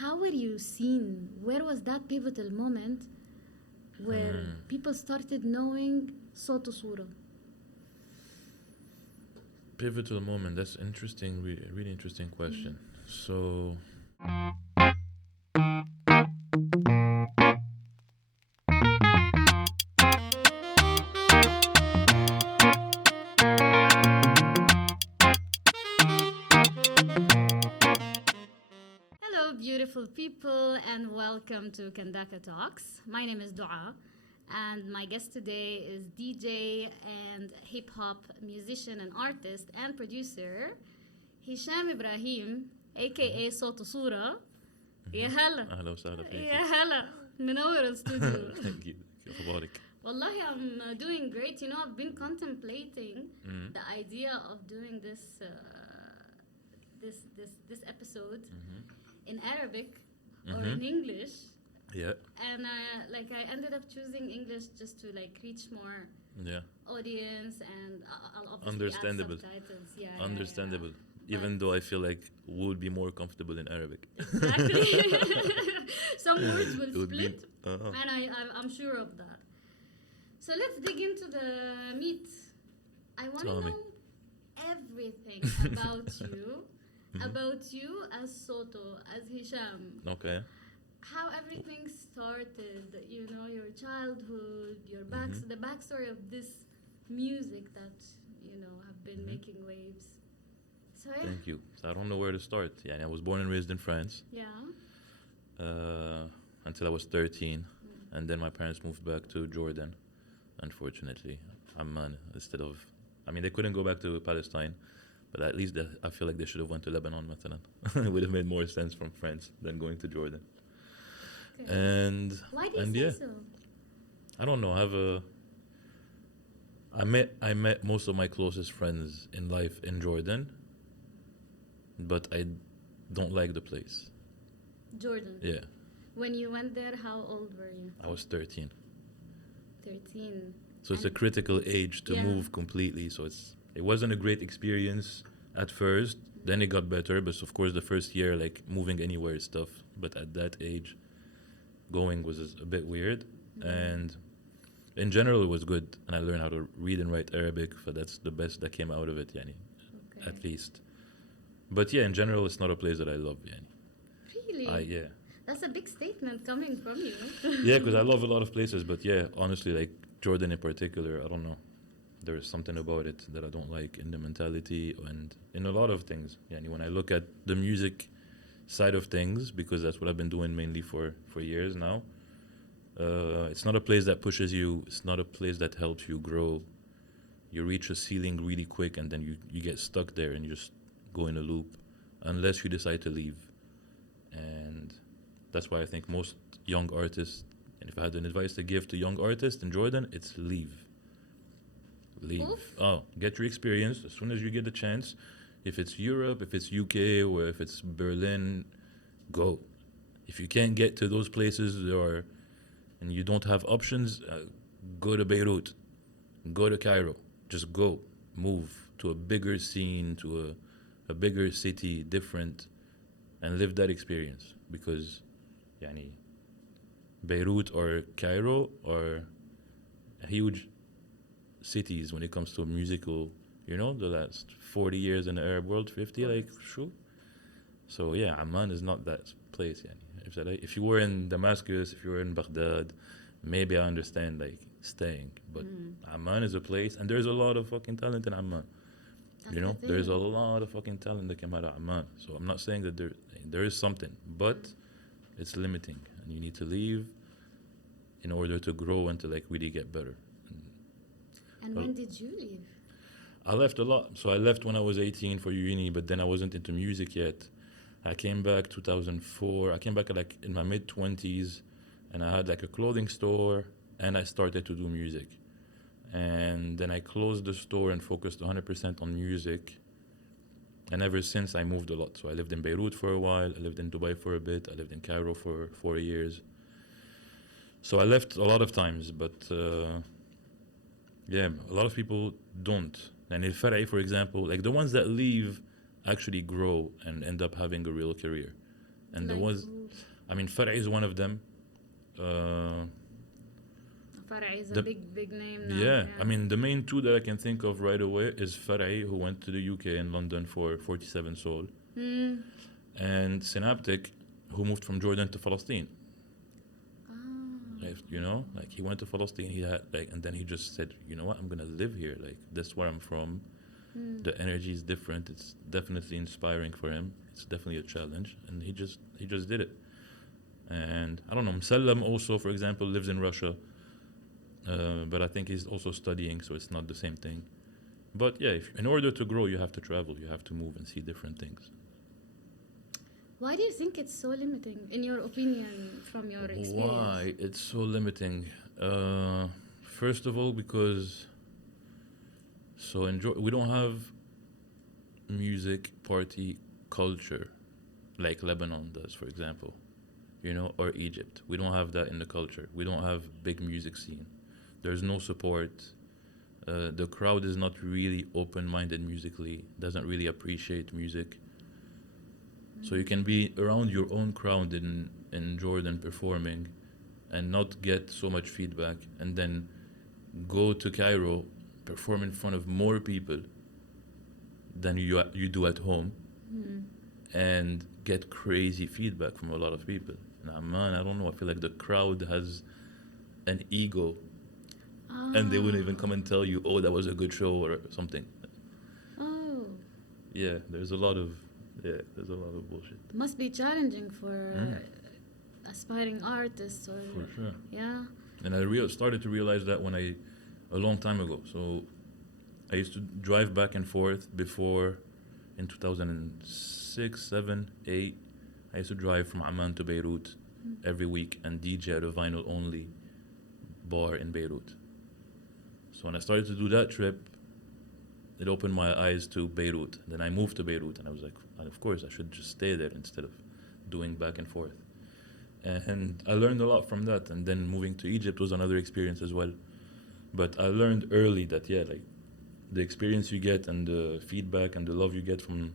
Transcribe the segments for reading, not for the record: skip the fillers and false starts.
how were you seen? Where was that pivotal moment where people started knowing Sotusura? Pivotal moment. That's interesting. Really interesting question. So, Hello, beautiful people, and welcome to Kandaka Talks. My name is Dua, and my guest today is DJ and hip hop musician and artist and producer Hisham Ibrahim, aka Sotusura. يا هلا أهلا وسهلا فيك. يا هلا منور الاستوديو. Thank you. كيف أخبارك؟ Wallahi, I'm doing great. You know, I've been contemplating the idea of doing this episode in Arabic or in English, Yeah. and I ended up choosing English just to reach more Yeah. audience, and I'll obviously Understandable. add subtitles. Understandable. Even though I feel like we would be more comfortable in Arabic. Exactly. Some words will It would be- split, and I'm sure of that. So let's dig into the meat. I want to Tell me. know everything about you as Soto, as Hisham. Okay. How everything started, you know, your childhood, the backstory of this music that, you know, have been making waves. So yeah. Thank you. So I don't know where to start. Yeah, I was born and raised in France Yeah. until I was 13. And then my parents moved back to Jordan, unfortunately. Amman, instead of... I mean, they couldn't go back to Palestine, but at least I feel like they should have went to Lebanon, مثلا. It would have made more sense from France than going to Jordan. Okay. And Why do you and say yeah, so? I don't know. I met most of my closest friends in life in Jordan, but I don't like the place. Jordan. Yeah, When you went there, how old were you? I was 13. 13. So it's a critical age to Yeah. move completely. So it wasn't a great experience at first. Then it got better, but of course the first year, like moving anywhere is tough. But at that age, going was a bit weird. And in general, it was good, and I learned how to read and write Arabic. So that's the best that came out of it, yani, Okay. at least. But yeah, in general, it's not a place that I love, yani. Really? Yeah. That's a big statement coming from you. Yeah, because I love a lot of places, but yeah, honestly, like Jordan in particular, I don't know. There is something about it that I don't like in the mentality and in a lot of things. Yeah, when I look at the music side of things, because that's what I've been doing mainly for years now, it's not a place that pushes you. It's not a place that helps you grow. You reach a ceiling really quick, and then you get stuck there, and you just go in a loop, unless you decide to leave. And that's why I think most young artists, and if I had an advice to give to young artists in Jordan, it's leave. Leave. Oof. Oh, get your experience as soon as you get the chance. If it's Europe, if it's UK, or if it's Berlin, go. If you can't get to those places and you don't have options, go to Beirut, go to Cairo. Just go. Move to a bigger scene, to a bigger city, different, and live that experience. Because yani, Beirut or Cairo are huge cities when it comes to musical, you know, the last 40 years in the Arab world, 50, like, sure. So yeah, Amman is not that place. Yani. If you were in Damascus, if you were in Baghdad, maybe I understand like staying. But Amman is a place, and there's a lot of fucking talent in Amman. That's You know, the there's thing. a lot of fucking talent that came out of Amman. So I'm not saying that there is something, but it's limiting, and you need to leave in order to grow and to like really get better. And when did you leave? I left a lot. So I left when I was 18 for uni, but then I wasn't into music yet. I came back 2004. I came back like in my mid 20s, and I had like a clothing store, and I started to do music. And then I closed the store and focused 100% on music. And ever since, I moved a lot. So I lived in Beirut for a while. I lived in Dubai for a bit. I lived in Cairo for 4 years. So I left a lot of times, but yeah, a lot of people don't. And in Farai, for example, like the ones that leave actually grow and end up having a real career. And there Like was, who? I mean, Far'i is one of them. Uh, Far'i is a the big name now. Yeah, I mean, the main two that I can think of right away is Far'i, who went to the UK and London for 47 Soul, Hmm. and Synaptic, who moved from Jordan to Palestine. Ah. Like, you know, like he went to Palestine, he had like, and then he just said, you know what, I'm gonna live here. Like, that's where I'm from. Hmm. The energy is different. It's definitely inspiring for him. It's definitely a challenge, and he just did it. And I don't know, Msallam also, for example, lives in Russia. But I think he's also studying, so it's not the same thing. But yeah, in order to grow, you have to travel, you have to move and see different things. Why do you think it's so limiting, in your opinion, from your experience? Why it's so limiting? First of all, because we don't have music party culture like Lebanon does, for example, you know, or Egypt. We don't have that in the culture. We don't have big music scene. There's no support. The crowd is not really open-minded musically, doesn't really appreciate music. So you can be around your own crowd in Jordan performing and not get so much feedback, and then go to Cairo, perform in front of more people than you do at home, Hmm. and get crazy feedback from a lot of people. Nah, man, I don't know. I feel like the crowd has an ego, and they wouldn't even come and tell you, "Oh, that was a good show" or something. Oh, Yeah, there's a lot of bullshit. must be challenging for Mm. aspiring artists, or For sure. yeah. And I started to realize that a long time ago. So I used to drive back and forth before, in 2006, 7, 8. I used to drive from Amman to Beirut every week and DJ at a vinyl only bar in Beirut. So when I started to do that trip, it opened my eyes to Beirut. Then I moved to Beirut, and I was like, of course, I should just stay there instead of doing back and forth. And I learned a lot from that. And then moving to Egypt was another experience as well. But I learned early that, yeah, like the experience you get and the feedback and the love you get from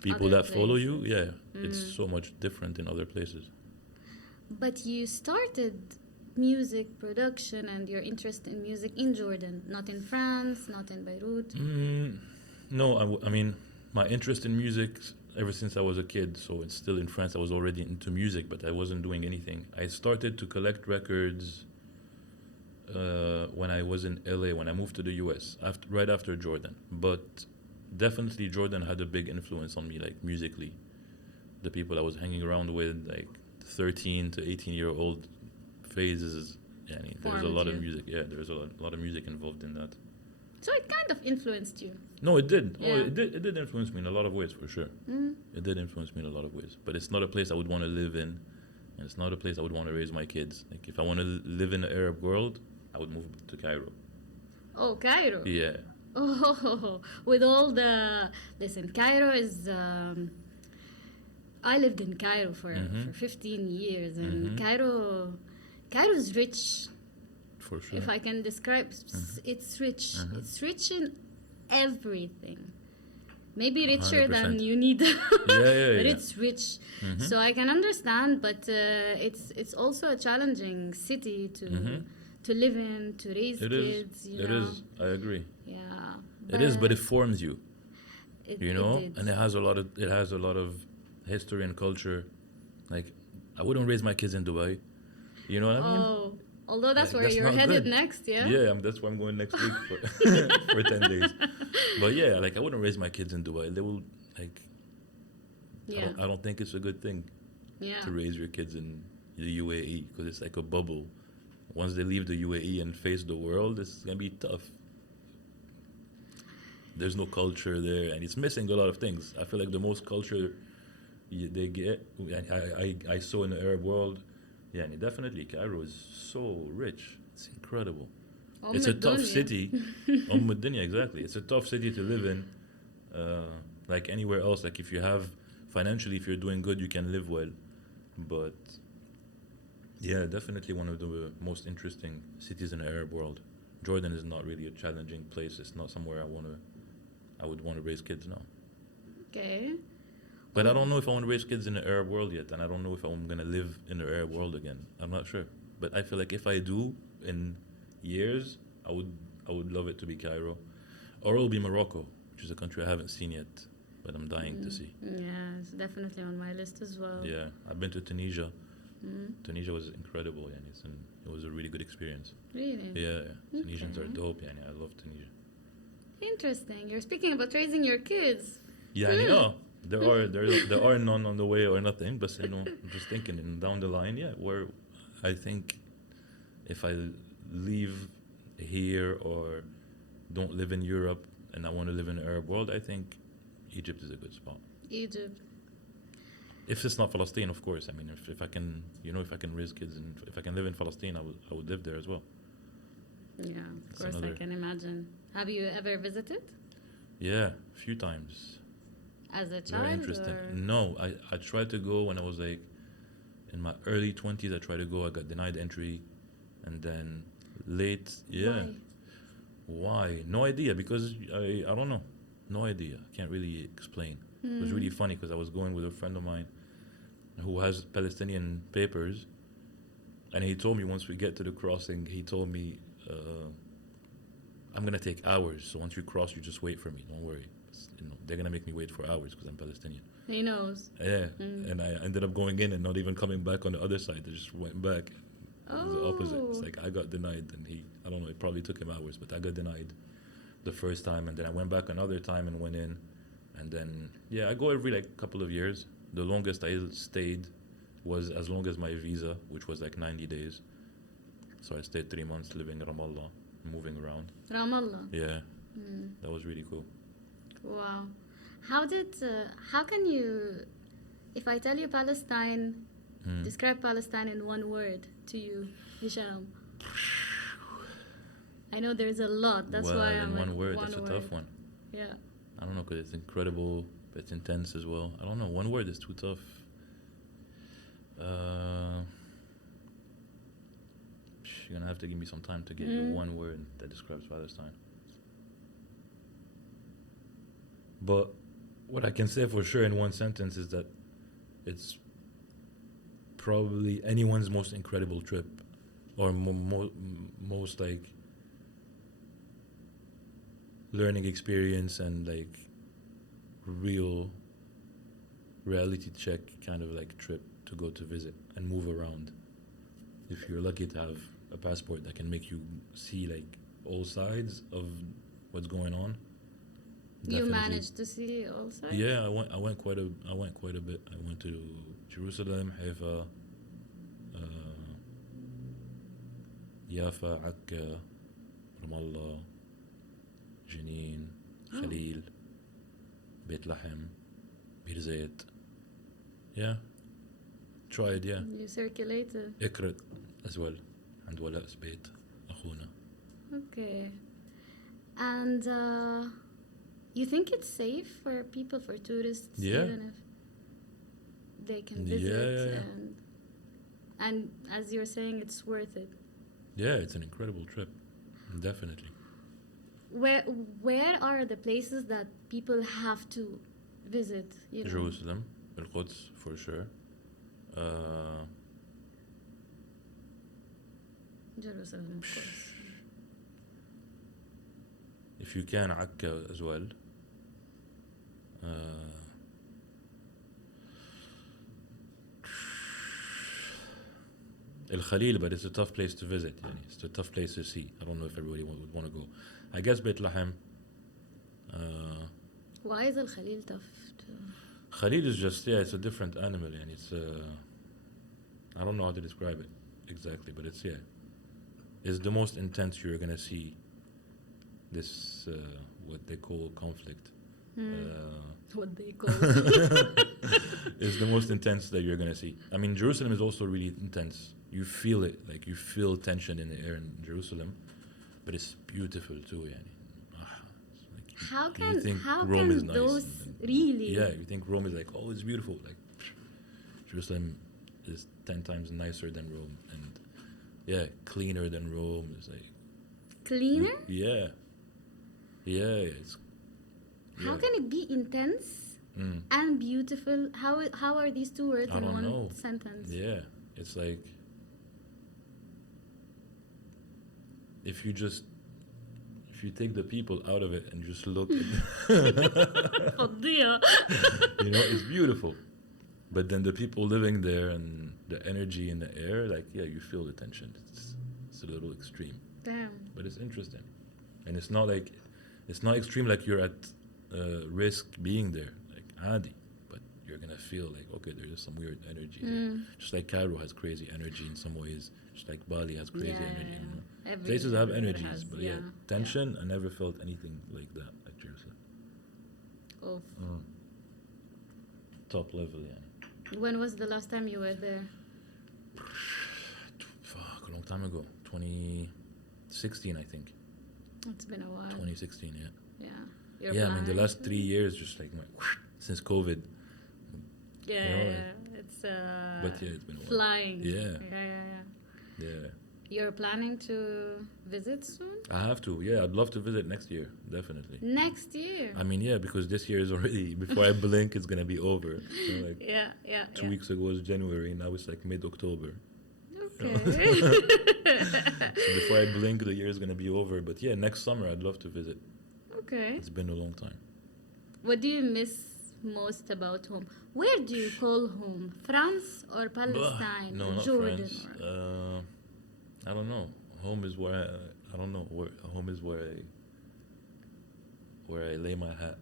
people Other that follow you, places. yeah, it's so much different in other places. But you started music production and your interest in music in Jordan, not in France, not in Beirut. No, I mean, my interest in music ever since I was a kid, so it's still in France. I was already into music, but I wasn't doing anything. I started to collect records when I was in LA, when I moved to the US, right after Jordan. But definitely Jordan had a big influence on me, like musically. The people I was hanging around with, like 13 to 18-year-old phases, yeah, there's a Formed lot of you. music. Yeah, there's a lot of music involved in that. So it kind of influenced you. No, it did. Yeah. Oh, it did influence me in a lot of ways, for sure. Mm. It did influence me in a lot of ways. But it's not a place I would want to live in, and it's not a place I would want to raise my kids. Like, if I want to live in the Arab world, I would move to Cairo. Oh, Cairo. Yeah. Oh, with all listen, Cairo is. I lived in Cairo for 15 years, and Cairo's rich. For sure. If I can describe, it's rich. It's rich in everything. Maybe richer than 100%. you need, Yeah. but it's rich. So I can understand, but it's also a challenging city to live in, to raise It kids. is. You It know? is. I agree. Yeah. It is, but it forms you. You know, did. and it has a lot of history and culture. Like, I wouldn't raise my kids in Dubai. You know what I mean? Oh, although that's Like, where that's you're not headed good. next, yeah? Yeah, that's where I'm going next week for, for 10 days. But yeah, like, I wouldn't raise my kids in Dubai. They will, like, Yeah. I don't think it's a good thing Yeah. to raise your kids in the UAE, because it's like a bubble. Once they leave the UAE and face the world, it's going to be tough. There's no culture there, and it's missing a lot of things. I feel like the most culture they get, I saw in the Arab world, yeah, and definitely Cairo is so rich. It's incredible. It's a tough city. Dunya, exactly. It's a tough city to live in. Like anywhere else, like if you have financially, if you're doing good, you can live well. But yeah, definitely one of the most interesting cities in the Arab world. Jordan is not really a challenging place. It's not somewhere I would want to raise kids now. Okay. But I don't know if I want to raise kids in the Arab world yet, and I don't know if I'm gonna live in the Arab world again. I'm not sure, but I feel like if I do in years, I would love it to be Cairo, or it'll be Morocco, which is a country I haven't seen yet, but I'm dying to see. Yeah, it's definitely on my list as well. Yeah, I've been to Tunisia. Mm. Tunisia was incredible, and it was a really good experience. Really? Yeah, Tunisians are Okay. dope, and I love Tunisia. Interesting. You're speaking about raising your kids. Yeah, there are none on the way or nothing, but I'm just thinking and down the line, where I think if I leave here or don't live in Europe and I want to live in the Arab world, I think Egypt is a good spot. Egypt. If it's not Palestine, of course. I mean, if I can, if I can raise kids and if I can live in Palestine, I would live there as well. Yeah, of It's course, another- I can imagine. Have you ever visited Yeah, a few times. as a Very child? interesting. Or? No, I tried to go when I was like in my early 20s. I tried to go. I got denied entry, and then late. Yeah. Why? No idea. Because I don't know. No idea. Can't really explain. It was really funny because I was going with a friend of mine who has Palestinian papers, and he told me once we get to the crossing, he told me, I'm gonna take hours. So once you cross, you just wait for me. Don't worry. They're gonna make me wait for hours because I'm Palestinian. He knows. Yeah, and I ended up going in and not even coming back on the other side. I just went back. It was the opposite. It's like I got denied, and I don't know, it probably took him hours, but I got denied the first time, and then I went back another time and went in, and then I go every like couple of years. The longest I stayed was as long as my visa, which was like 90 days. So I stayed 3 months living in Ramallah, moving around. Ramallah. Yeah, that was really cool. Wow. How can you, if I tell you Palestine, describe Palestine in one word to you, Hisham? I know there's a lot. That's well, why in I'm one like, word, that's a tough one. Yeah. I don't know, because it's incredible, but it's intense as well. I don't know, one word is too tough. You're gonna have to give me some time to get you one word that describes Palestine. But what I can say for sure in one sentence is that it's probably anyone's most incredible trip, or most like learning experience and like real reality check kind of like trip to go to visit and move around. If you're lucky to have a passport that can make you see like all sides of what's going on. You managed to see all sides? Yeah, I went quite a bit. I went to Jerusalem, Haifa, Yafa, Akka, Ramallah, Jenin, Khalil, Beit Lahem, Bir Zayt. Yeah. Tried, yeah. You circulated. Ikrit as well. And Wala''s Beit, Akhuna. Okay. And you think it's safe for people, for tourists, Yeah. even if they can visit? Yeah. And as you're saying, it's worth it. Yeah, it's an incredible trip. Definitely. Where are the places that people have to visit? You know? Jerusalem, Al-Quds for sure. Jerusalem, of course. If you can, Akka as well. El Khalil, but it's a tough place to visit. Yani. It's a tough place to see. I don't know if everybody would want to go. I guess Beit Lahem. Why is Al Khalil tough? Khalil is just, it's a different animal. And it's, I don't know how to describe it exactly, but it's the most intense you're going to see this, what they call conflict. What they call it. It's the most intense that you're going to see. I mean, Jerusalem is also really intense. You feel it, like you feel tension in the air in Jerusalem, but it's beautiful too. How you can think Rome is nice, those really? Yeah, you think Rome is like, oh, it's beautiful. Like Jerusalem is 10 times nicer than Rome, and cleaner than Rome. It's like Cleaner? Yeah. It's. How can it be intense and beautiful. How are these two words I in don't one know. sentence? Yeah, it's like if you just if you take the people out of it and just look at فضية. it's beautiful. But then the people living there and the energy in the air, like yeah, you feel the tension. It's a little extreme, Damn. but it's interesting, and it's not extreme like you're at risk being there, like Adi. But you're gonna feel like okay, there's some weird energy there. Just like Cairo has crazy energy in some ways, just like Bali has crazy energy. You know? Every Places have everywhere energies, has, but yeah, tension. I never felt anything like that at Jerusalem. Oof. Top level, yeah. When was the last time you were there? Fuck, a long time ago. 2016, I think. It's been a while. 2016, yeah. Yeah. You're Yeah, I mean, the flying? last 3 years, just like, since COVID. Yeah, you know, yeah, like- yeah. It's But yeah, it's been a while. flying. Yeah. Yeah. Yeah. You're planning to visit soon? I have to, yeah. I'd love to visit next year, definitely. Next year. I mean, yeah, because this year is already, before I blink, it's going to be over. So, like, Yeah. 2 weeks ago was January, now it's like mid-October. Okay. So before I blink, the year is going to be over. But yeah, next summer, I'd love to visit. Okay. It's been a long time. What do you miss most about home? Where do you call home? France or Palestine? No, or not Jordan? France. I don't know. Home is where I don't know. Home is where I lay my hat.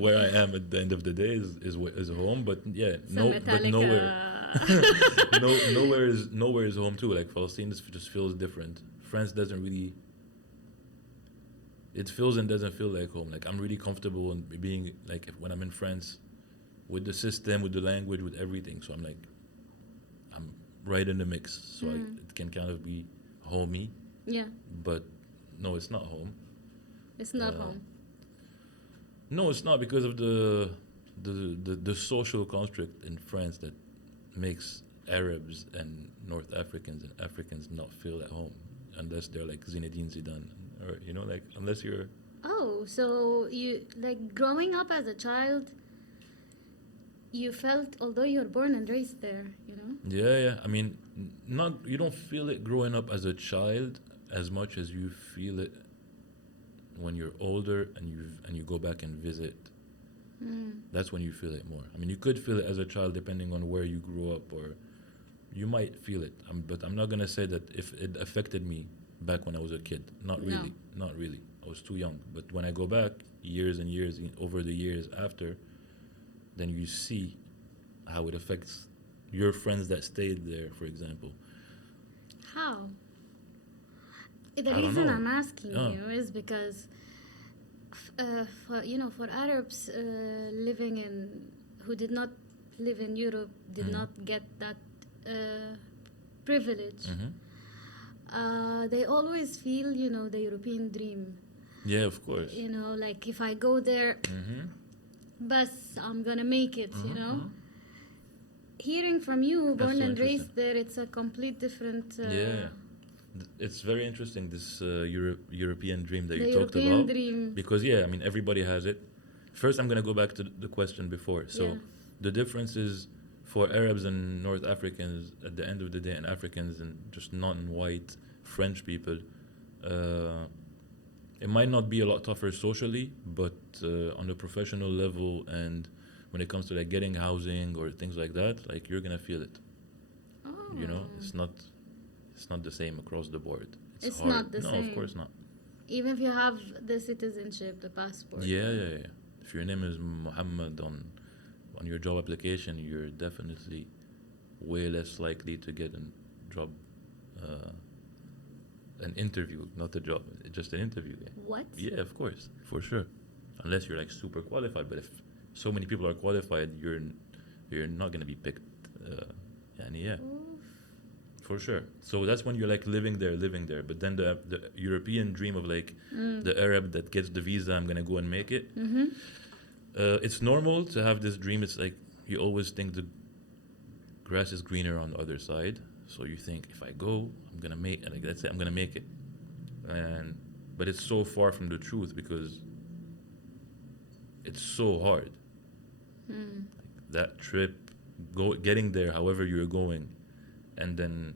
Where I am at the end of the day is home. But yeah, Some but Metallica- nowhere. Nowhere is home too. Like Palestine just feels different. France doesn't really. It feels and doesn't feel like home. Like I'm really comfortable in being like when I'm in France, with the system, with the language, with everything. So I'm right in the mix. So it can kind of be homey, Yeah, but no, it's not home. it's not Uh, home. No, it's not because of the social construct in France that makes Arabs and North Africans and Africans not feel at home unless they're like Zinedine Zidane or like unless you're Oh, so you like growing up as a child, you felt, although you're born and raised there, yeah. I mean, not you don't feel it growing up as a child as much as you feel it when you're older and you go back and visit. That's when you feel it more. I mean, you could feel it as a child depending on where you grew up, or you might feel it. But I'm not gonna say that if it affected me back when I was a kid. Not really. Not really. I was too young. But when I go back years and years over the years after, then you see how it affects your friends that stayed there, for example. How? The I don't reason know. I'm asking Yeah. you is because, for Arabs living who did not live in Europe, did not get that privilege. They always feel, the European dream. Yeah, of course. Like if I go there, bus, I'm gonna make it. Hearing from you, That's born so and raised interesting. there, it's a complete different. Yeah. It's very interesting, this European dream that The you talked European about. dream. Because, yeah, I mean, everybody has it. First, I'm going to go back to the question before. So, Yeah. the difference is for Arabs and North Africans, at the end of the day, and Africans and just non-white French people, it might not be a lot tougher socially, but on a professional level and when it comes to like getting housing or things like that, like you're going to feel it. Oh. It's not the same across the board. It's hard. not the no, same. of course not. Even if you have the citizenship, the passport. Yeah. If your name is Muhammad on your job application, you're definitely way less likely to get a job, an interview, not a job, just an interview. Yeah. What? Yeah, of course, for sure. Unless you're like super qualified, but if so many people are qualified, you're not gonna be picked. And yeah. Oof. For sure. So that's when you're like living there. But then the European dream of like the Arab that gets the visa, I'm gonna go and make it. It's normal to have this dream. It's like you always think the grass is greener on the other side. So you think if I go, I'm gonna make it. Like that's it. I'm gonna make it. But it's so far from the truth because it's so hard. Mm. That trip, getting there, however you're going, and then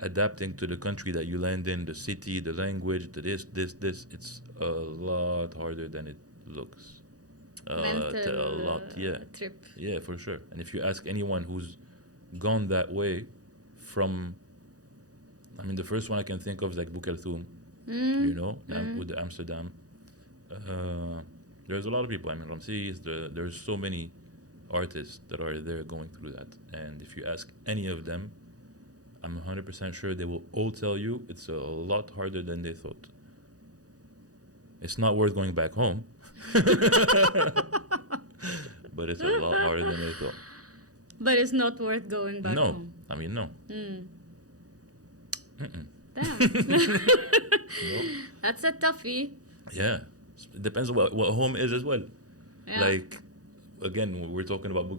adapting to the country that you land in, the city, the language, the this. It's a lot harder than it looks. Mental A lot, yeah. trip. Yeah, for sure. And if you ask anyone who's gone that way from, I mean, the first one I can think of is like Bukalthum, you know, with the Amsterdam. There's a lot of people. I mean, Ramses, there's so many artists that are there going through that. And if you ask any of them, I'm 100% sure they will all tell you it's a lot harder than they thought. It's not worth going back home, but it's a lot harder than they thought. But it's not worth going back No, home. I mean, no. Mm. Mm-mm. Damn. No. That's a toughie. Yeah, it depends on what home is as well. Yeah. Like, again, we're talking about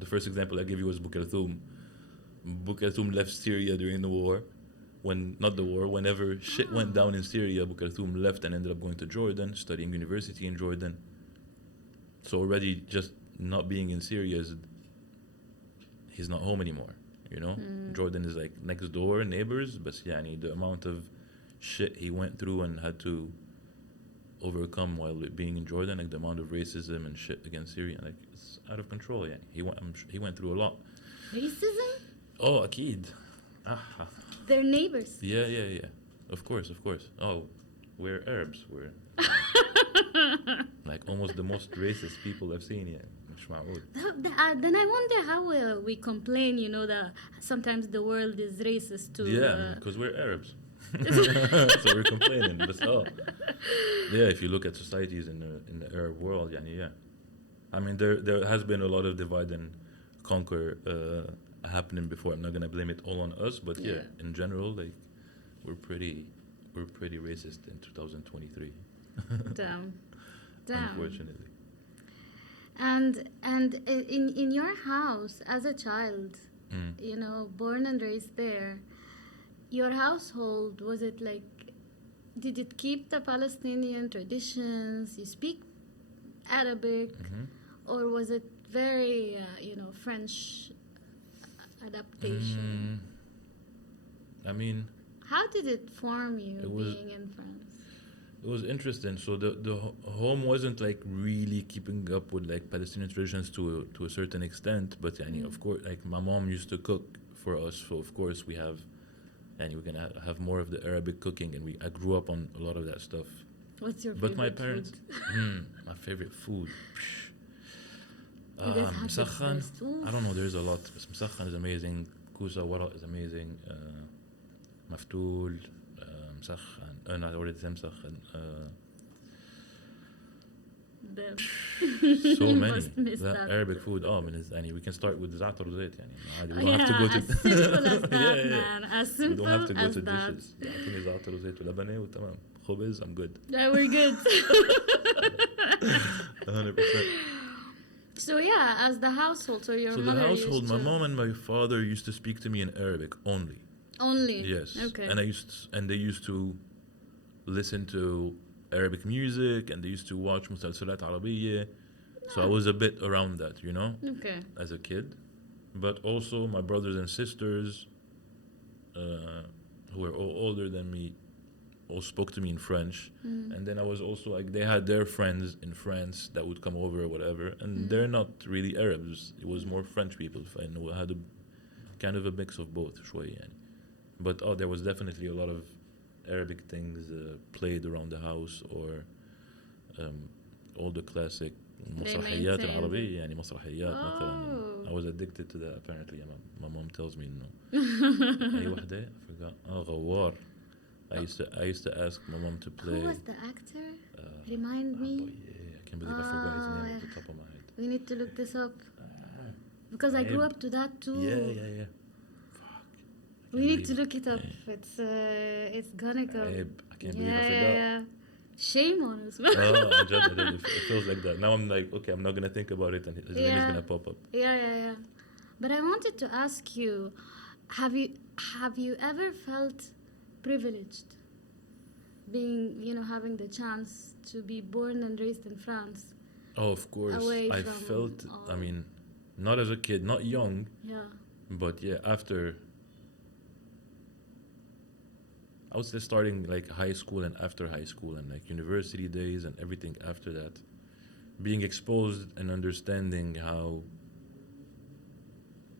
the first example I gave you was Bukalthum. Bukalthum left Syria during the war. Whenever shit went down in Syria, Bukalthum left and ended up going to Jordan, studying university in Jordan. So already just not being in Syria he's not home anymore, you know? Jordan is like next door, neighbors, but yani, the amount of shit he went through and had to overcome while being in Jordan, like the amount of racism and shit against Syria, like it's out of control. Yeah, he went through a lot. Racism? Oh, akid. They're neighbors. Yeah. Of course. Oh, we're Arabs. We're like almost the most racist people I've seen yet. مش معقول. Then I wonder how we complain, you know, that sometimes the world is racist too. Yeah, because we're Arabs. So we're complaining. But yeah, if you look at societies in the Arab world, yeah. I mean, there has been a lot of divide and conquer happening before. I'm not gonna blame it all on us, but yeah, in general, like we're pretty racist in 2023. Damn. Unfortunately. And in your house as a child, you know, born and raised there, your household, was it like, did it keep the Palestinian traditions? You speak Arabic, or was it very, you know, French adaptation? I mean, how did it form you being in France? It was interesting. So the home wasn't like really keeping up with like Palestinian traditions to a certain extent, but of course, like my mom used to cook for us, so of course we have, and we're gonna have more of the Arabic cooking, and I grew up on a lot of that stuff. What's your but favorite my parents, food? My favorite food. You guys have the مسخن. best. Oof. I don't know. There's a lot. But مسخن is amazing. Kusa wara is amazing. مفتول. مسخن. I already said مسخن. So many. That Arabic food. We can start with زعتر وزيت يعني. We don't have to go to. As simple as that, man. As We simple don't have to go as to that. dishes. أعطيني زعتر وزيت ولبنة وتمام. خبز, I'm good. Yeah, we're good. 100%. So yeah, as the household, so your So mother the household, used my to... mom and my father used to speak to me in Arabic only. Only? Yes. Okay. And they used to listen to Arabic music, and they used to watch مسلسلات عربية. So I was a bit around that, you know, Okay. as a kid. But also my brothers and sisters, who were all older than me, all spoke to me in French. And then I was also like, they had their friends in France that would come over or whatever, and they're not really Arabs. It was more French people, and we had a kind of a mix of both شوي يعني. But there was definitely a lot of Arabic things played around the house, or all the classic مسرحيات maintained العربية يعني مسرحيات مثلا. Oh. I was addicted to that apparently. My mom tells me no. أي وحدة? I forgot. غوار. I used to ask my mom to play. Who was the actor? Remind me. Boy, yeah, I can't believe I forgot his name off the top of my head. We need to look this up. Because I grew up to that too. Yeah. Fuck. We need to look it up. It's gonna go. I can't believe I forgot. Yeah. Shame on us. I judge it. It feels like that. Now I'm like, okay, I'm not gonna think about it, and his name is gonna pop up. Yeah. But I wanted to ask you, have you ever felt privileged being, having the chance to be born and raised in France? Oh, of course. away I from felt, I all. mean, not as a kid, not young, Yeah. but yeah, after, I was just starting like high school and after high school and like university days and everything after that. Being exposed and understanding how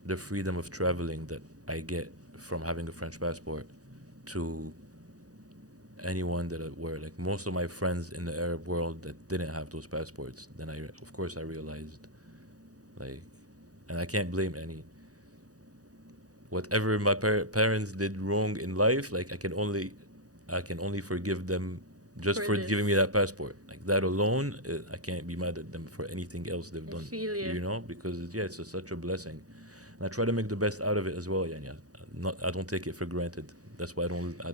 the freedom of traveling that I get from having a French passport to anyone that were like most of my friends in the Arab world that didn't have those passports, then of course I realized like, and I can't blame any whatever my parents did wrong in life. Like I can only forgive them just For for this. giving me that passport. Like that alone, I can't be mad at them for anything else they've I done. feel you. You know, because yeah, it's such a blessing, and I try to make the best out of it as well. Yeah, yeah. I don't take it for granted. That's why I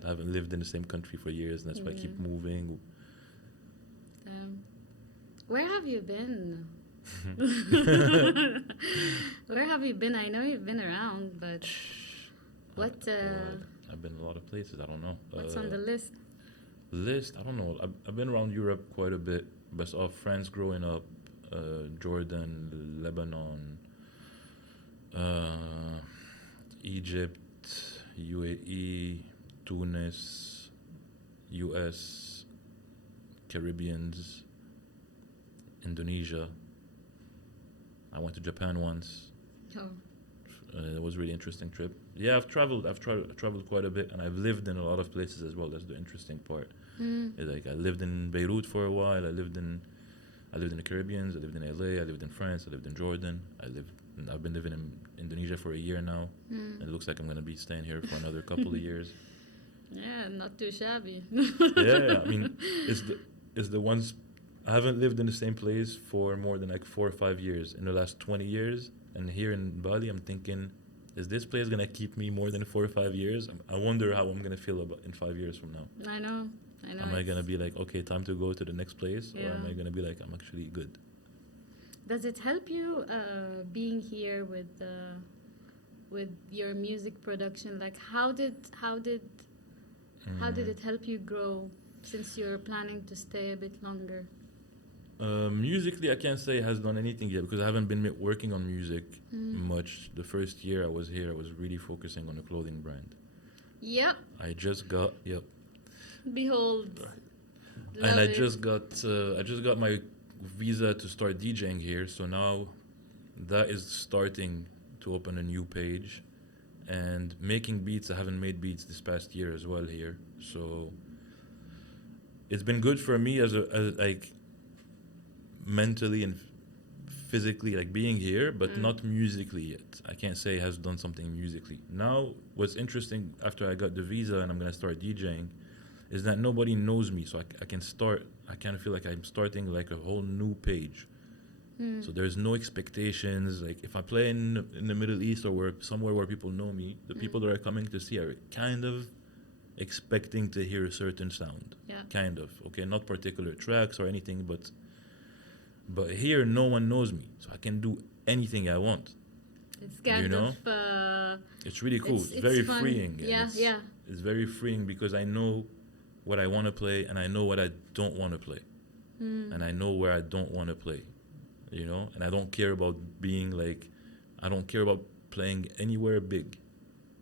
haven't lived in the same country for years, and that's why I keep moving. Where have you been? Where have you been? I know you've been around, but what I've been a lot of places. I don't know. what's on the list? List? I don't know. I've been around Europe quite a bit. But saw France growing up, Jordan, Lebanon, Egypt, UAE, Tunis, US, Caribbeans, Indonesia. I went to Japan once. Oh, It was a really interesting trip. Yeah, I've traveled quite a bit, and I've lived in a lot of places as well. That's the interesting part. Like I lived in Beirut for a while. I lived in the Caribbean. I lived in LA. I lived in France. I lived in Jordan. I've been living in Indonesia for a year now. It looks like I'm gonna be staying here for another couple of years. yeah, not too shabby. Yeah, I mean, it's the ones I haven't lived in the same place for more than like 4 or 5 years in the last 20 years. And here in Bali, I'm thinking, is this place gonna keep me more than 4 or 5 years? I wonder how I'm gonna feel about in 5 years from now. I know. Am I gonna be like, okay, time to go to the next place, or am Yeah. I gonna be like, I'm actually good? Does it help you being here with your music production? Like, how did it help you grow since you're planning to stay a bit longer? Musically, I can't say it has done anything yet because I haven't been working on music much. The first year I was here, I was really focusing on a clothing brand. Yep. I just got yep, Behold. and Love I it. just got my visa to start DJing here. So now that is starting to open a new page, and making beats. I haven't made beats this past year as well here, so it's been good for me as like mentally and physically, like being here, but not musically yet. I can't say it has done something musically. Now, what's interesting after I got the visa and I'm gonna start DJing, is that nobody knows me, so I can start. I kind of feel like I'm starting like a whole new page. So there's no expectations. Like if I play in the Middle East or somewhere where people know me, the people that are coming to see are kind of expecting to hear a certain sound. Yeah. Kind of. Okay, not particular tracks or anything, but here no one knows me, so I can do anything I want. It's kind You know? of It's really cool. It's it's very fun. freeing. and Yeah, yeah. It's very freeing because I know what I want to play and I know what I don't want to play. And I know where I don't want to play. You know? And I don't care about being like, I don't care about playing anywhere big.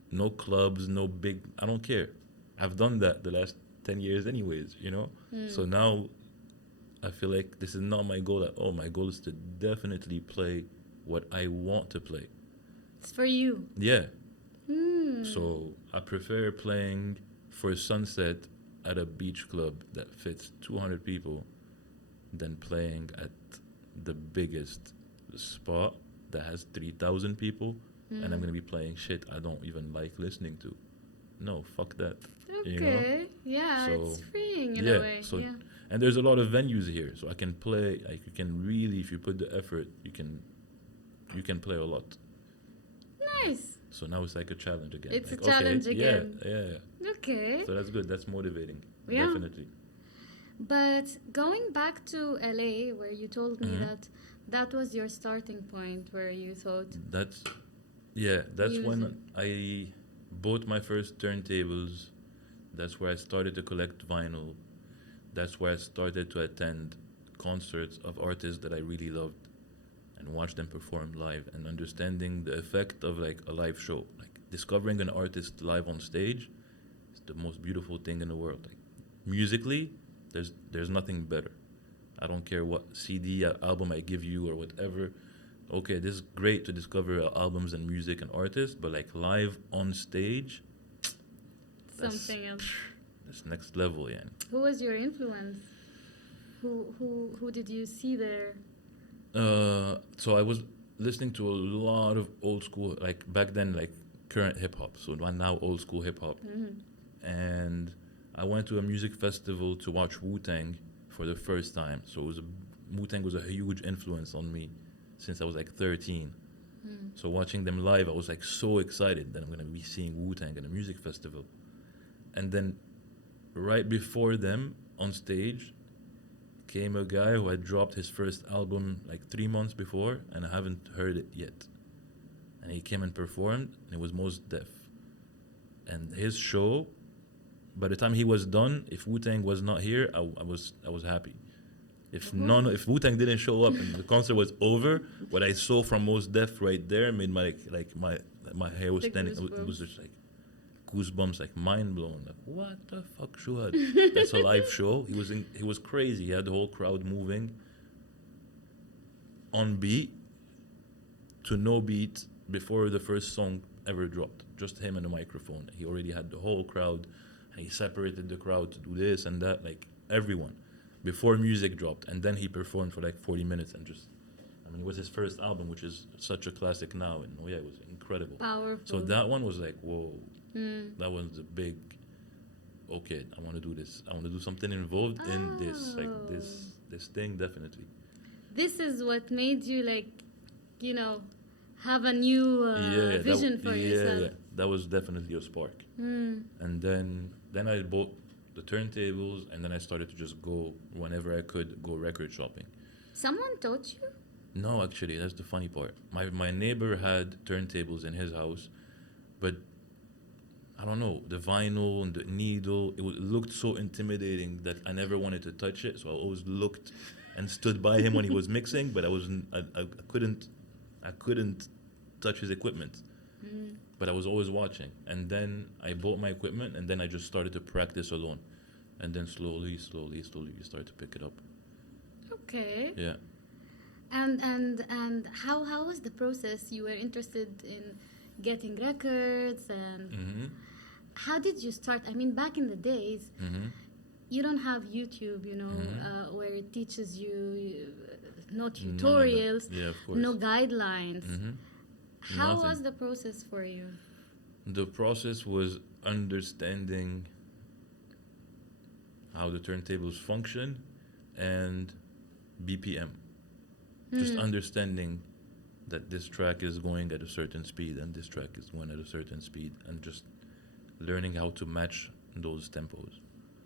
No clubs, no big, I don't care. I've done that the last 10 years anyways, you know? So now I feel like this is not my goal at all. My goal is to definitely play what I want to play. It's for you. Yeah. So I prefer playing for sunset at a beach club that fits 200 people than playing at the biggest spot that has 3,000 people and I'm going to be playing shit I don't even like listening to. No, fuck that. Okay. You know? Yeah, So, it's freeing in yeah, a way. so- Yeah. And there's a lot of venues here, so I can play. Like you can really, if you put the effort, you can play a lot. Nice. So now it's like a challenge again. It's a like, challenge okay, again. Yeah. Okay. So that's good. That's motivating. Yeah. Definitely. But going back to LA, where you told me Mhm. that was your starting point, where you thought, That's when Music. I bought my first turntables. That's where I started to collect vinyl. That's where I started to attend concerts of artists that I really loved and watch them perform live and understanding the effect of like a live show. Like discovering an artist live on stage is the most beautiful thing in the world. Like musically, there's nothing better. I don't care what CD album I give you or whatever. Okay, this is great to discover albums and music and artists, but like live on stage, Something else. that's next level, yeah. Who was your influence? Who did you see there? So I was listening to a lot of old school, like back then, like current hip hop. So now old school hip hop. And I went to a music festival to watch Wu-Tang for the first time. So Wu-Tang was a huge influence on me since I was like 13. So watching them live, I was like so excited that I'm gonna be seeing Wu-Tang at a music festival. And then right before them on stage came a guy who had dropped his first album like 3 months before, and I haven't heard it yet. And he came and performed, and it was Most Def. And his show, by the time he was done, if Wu-Tang was not here, I was happy. If Wu-Tang didn't show up and the concert was over, what I saw from Most Def right there made my hair was The standing. It goosebumps. was just like goosebumps, like mind blown. Like what the fuck, Shuhad? That's a live show. He was crazy. He had the whole crowd moving on beat to no beat before the first song ever dropped. Just him and the microphone. He already had the whole crowd, and he separated the crowd to do this and that, like everyone, before music dropped. And then he performed for like 40 minutes and just, I mean, it was his first album, which is such a classic now. And oh yeah, it was incredible. Powerful. So that one was like, whoa. That was a big, okay, I want to do this. I want to do something involved in this, like this thing, definitely. This is what made you like, have a new vision for yourself. Yeah, that was definitely a spark. And then I bought the turntables, and then I started to just go whenever I could go record shopping. Someone taught you? No, actually, that's the funny part. My neighbor had turntables in his house, but I don't know, the vinyl and the needle, it looked so intimidating that I never wanted to touch it. So I always looked and stood by him when he was mixing, but I couldn't touch his equipment. But I was always watching. And then I bought my equipment, and then I just started to practice alone. And then slowly, you start to pick it up. Okay. Yeah. And how was the process? You were interested in getting records, and how did you start? I mean, back in the days, you don't have YouTube, where it teaches you, no tutorials, Yeah, of course. no guidelines. How Nothing. was the process for you? The process was understanding how the turntables function and BPM. Just understanding that this track is going at a certain speed and this track is going at a certain speed, and just learning how to match those tempos.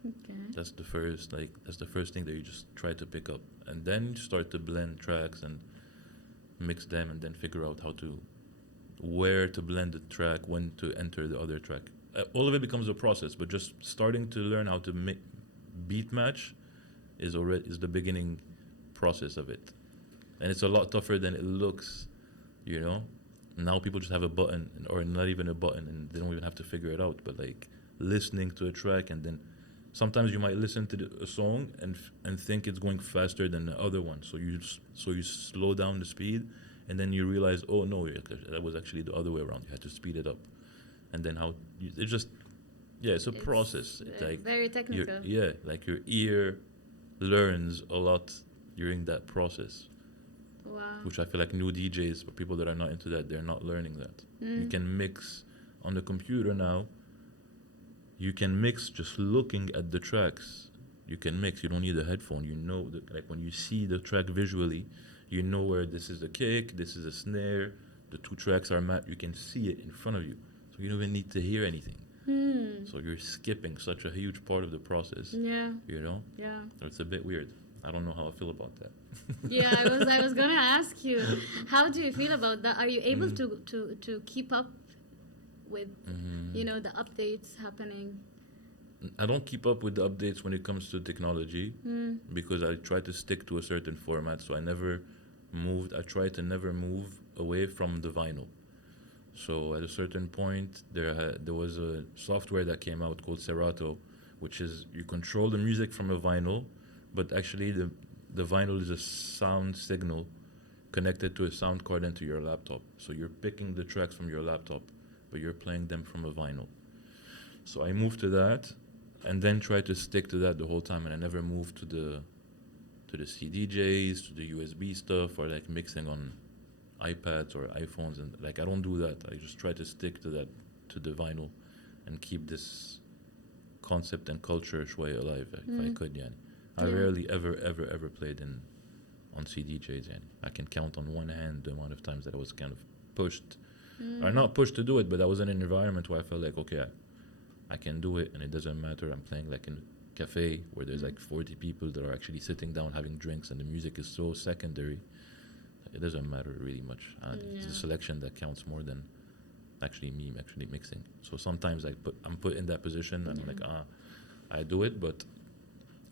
Okay. That's the first thing that you just try to pick up, and then you start to blend tracks and mix them, and then figure out where to blend the track, when to enter the other track. All of it becomes a process, but just starting to learn how to beat match is the beginning process of it, and it's a lot tougher than it looks. Now people just have a button, or not even a button, and they don't even have to figure it out. But like listening to a track, and then sometimes you might listen to a song and think it's going faster than the other one, so you slow down the speed, and then you realize, oh no, that was actually the other way around. You had to speed it up, and then it's a process. It's like very technical. Like your ear learns a lot during that process. Wow. Which I feel like new DJs, for people that are not into that, they're not learning that. You can mix on the computer now. You can mix just looking at the tracks. You can mix. You don't need a headphone. Like when you see the track visually, you know where this is a kick, this is a snare. The two tracks are mapped. You can see it in front of you, so you don't even need to hear anything. So you're skipping such a huge part of the process. Yeah. Yeah. So it's a bit weird. I don't know how I feel about that. Yeah, I was gonna ask you, how do you feel about that? Are you able to keep up with the updates happening? I don't keep up with the updates when it comes to technology Mm. because I try to stick to a certain format. So I never moved. I try to never move away from the vinyl. So at a certain point, there was a software that came out called Serato, which is you control the music from a vinyl, but actually the vinyl is a sound signal connected to a sound card into your laptop. So you're picking the tracks from your laptop, but you're playing them from a vinyl. So I moved to that, and then tried to stick to that the whole time, and I never moved to the CDJs, to the USB stuff, or like mixing on iPads or iPhones, and like I don't do that. I just try to stick to that, to the vinyl, and keep this concept and culture shway alive if I could. Yani. I Yeah. rarely ever played in on CDJs. Yani. I can count on one hand the amount of times that I was kind of pushed, or not pushed to do it, but I was in an environment where I felt like, okay, I can do it, and it doesn't matter. I'm playing like in a cafe where there's like 40 people that are actually sitting down having drinks, and the music is so secondary. It doesn't matter really much. It's the Yeah. selection that counts more than actually me actually mixing. So sometimes I'm put in that position, and I'm like, I do it, but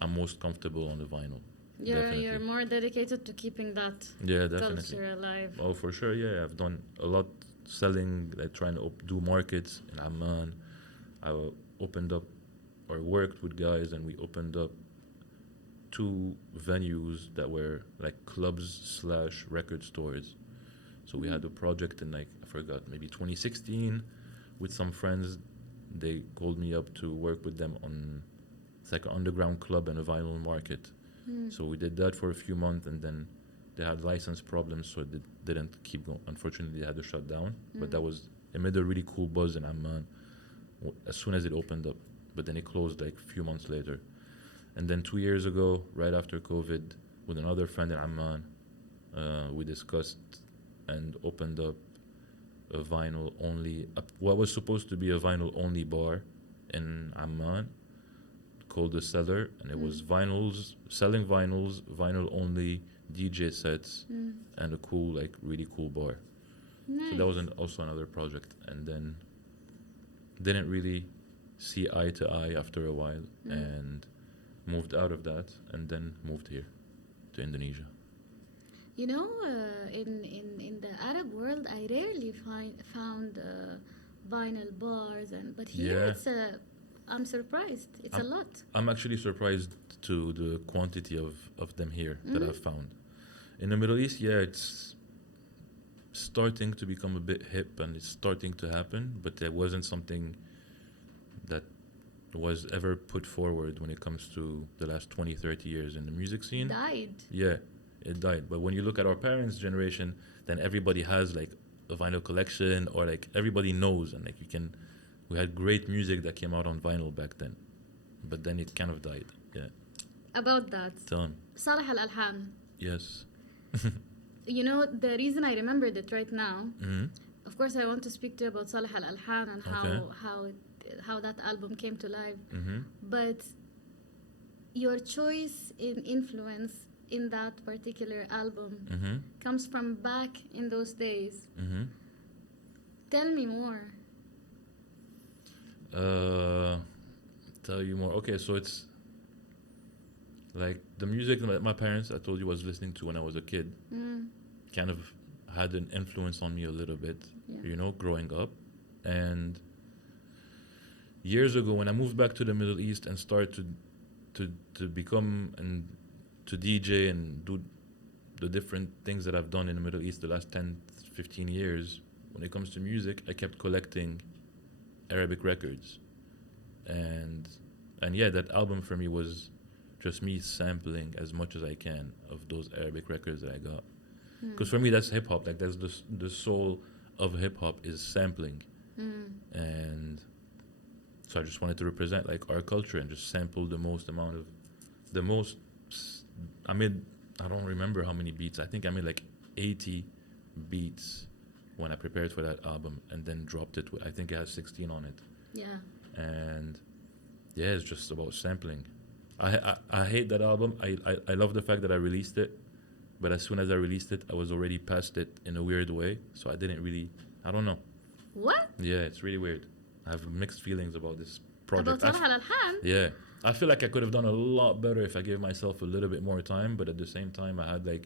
I'm most comfortable on the vinyl. You're Definitely. more dedicated to keeping that Yeah, definitely. culture alive. Oh, for sure. Yeah, I've done a lot selling, like trying to do markets in Amman. I opened up or worked with guys, and we opened up 2 venues that were like clubs / record stores. So we had a project in like, I forgot, maybe 2016 with some friends. They called me up to work with them on, it's like an underground club and a vinyl market. So we did that for a few months, and then they had license problems, so it didn't keep going. Unfortunately, they had to shut down. But it made a really cool buzz in Amman as soon as it opened up. But then it closed like a few months later. And then 2 years ago, right after COVID, with another friend in Amman, we discussed and opened up a vinyl only, what was supposed to be a vinyl only bar in Amman called The Cellar. And it was vinyls, selling vinyls, vinyl only, DJ sets, and a cool, like really cool bar. Nice. So that was also another project. And then didn't really see eye to eye after a while, and moved out of that, and then moved here to Indonesia. You know, in the Arab world, I rarely found vinyl bars, but here Yeah. it's I'm surprised. It's a lot. I'm actually surprised to the quantity of them here that I've found. In the Middle East, yeah, it's starting to become a bit hip, and it's starting to happen, but there wasn't something that was ever put forward when it comes to the last 20, 30 years in the music scene. Died. Yeah, it died. But when you look at our parents' generation, then everybody has like a vinyl collection, or like everybody knows, and like we had great music that came out on vinyl back then, but then it kind of died. Yeah. About that, Tell him. Saleh al-Alhan. Yes. You know, the reason I remembered it right now, Hmm. of course, I want to speak to you about Saleh al-Alhan and Okay. how that album came to life. Hmm. But your choice in influence in that particular album Hmm. comes from back in those days. Hmm. Tell me more. Tell you more. Okay, so it's like the music that my parents, I told you, was listening to when I was a kid, kind of had an influence on me a little bit, Yeah. growing up. And years ago, when I moved back to the Middle East and started to become and to DJ and do the different things that I've done in the Middle East the last 10, 15 years, when it comes to music, I kept collecting Arabic records. And yeah, that album for me was just me sampling as much as I can of those Arabic records that I got. Because for me, that's hip hop. Like, that's the soul of hip hop is sampling. And so I just wanted to represent like our culture and just sample the most. I made, I don't remember how many beats. I think I made like 80 beats when I prepared for that album, and then dropped it. I think it has 16 on it. Yeah. And yeah, it's just about sampling. I hate that album. I love the fact that I released it, but as soon as I released it, I was already past it in a weird way. So I didn't really, I don't know. What? Yeah, it's really weird. I have mixed feelings about this project. About Salah al-Alhan? Yeah. I feel like I could have done a lot better if I gave myself a little bit more time, but at the same time, I had like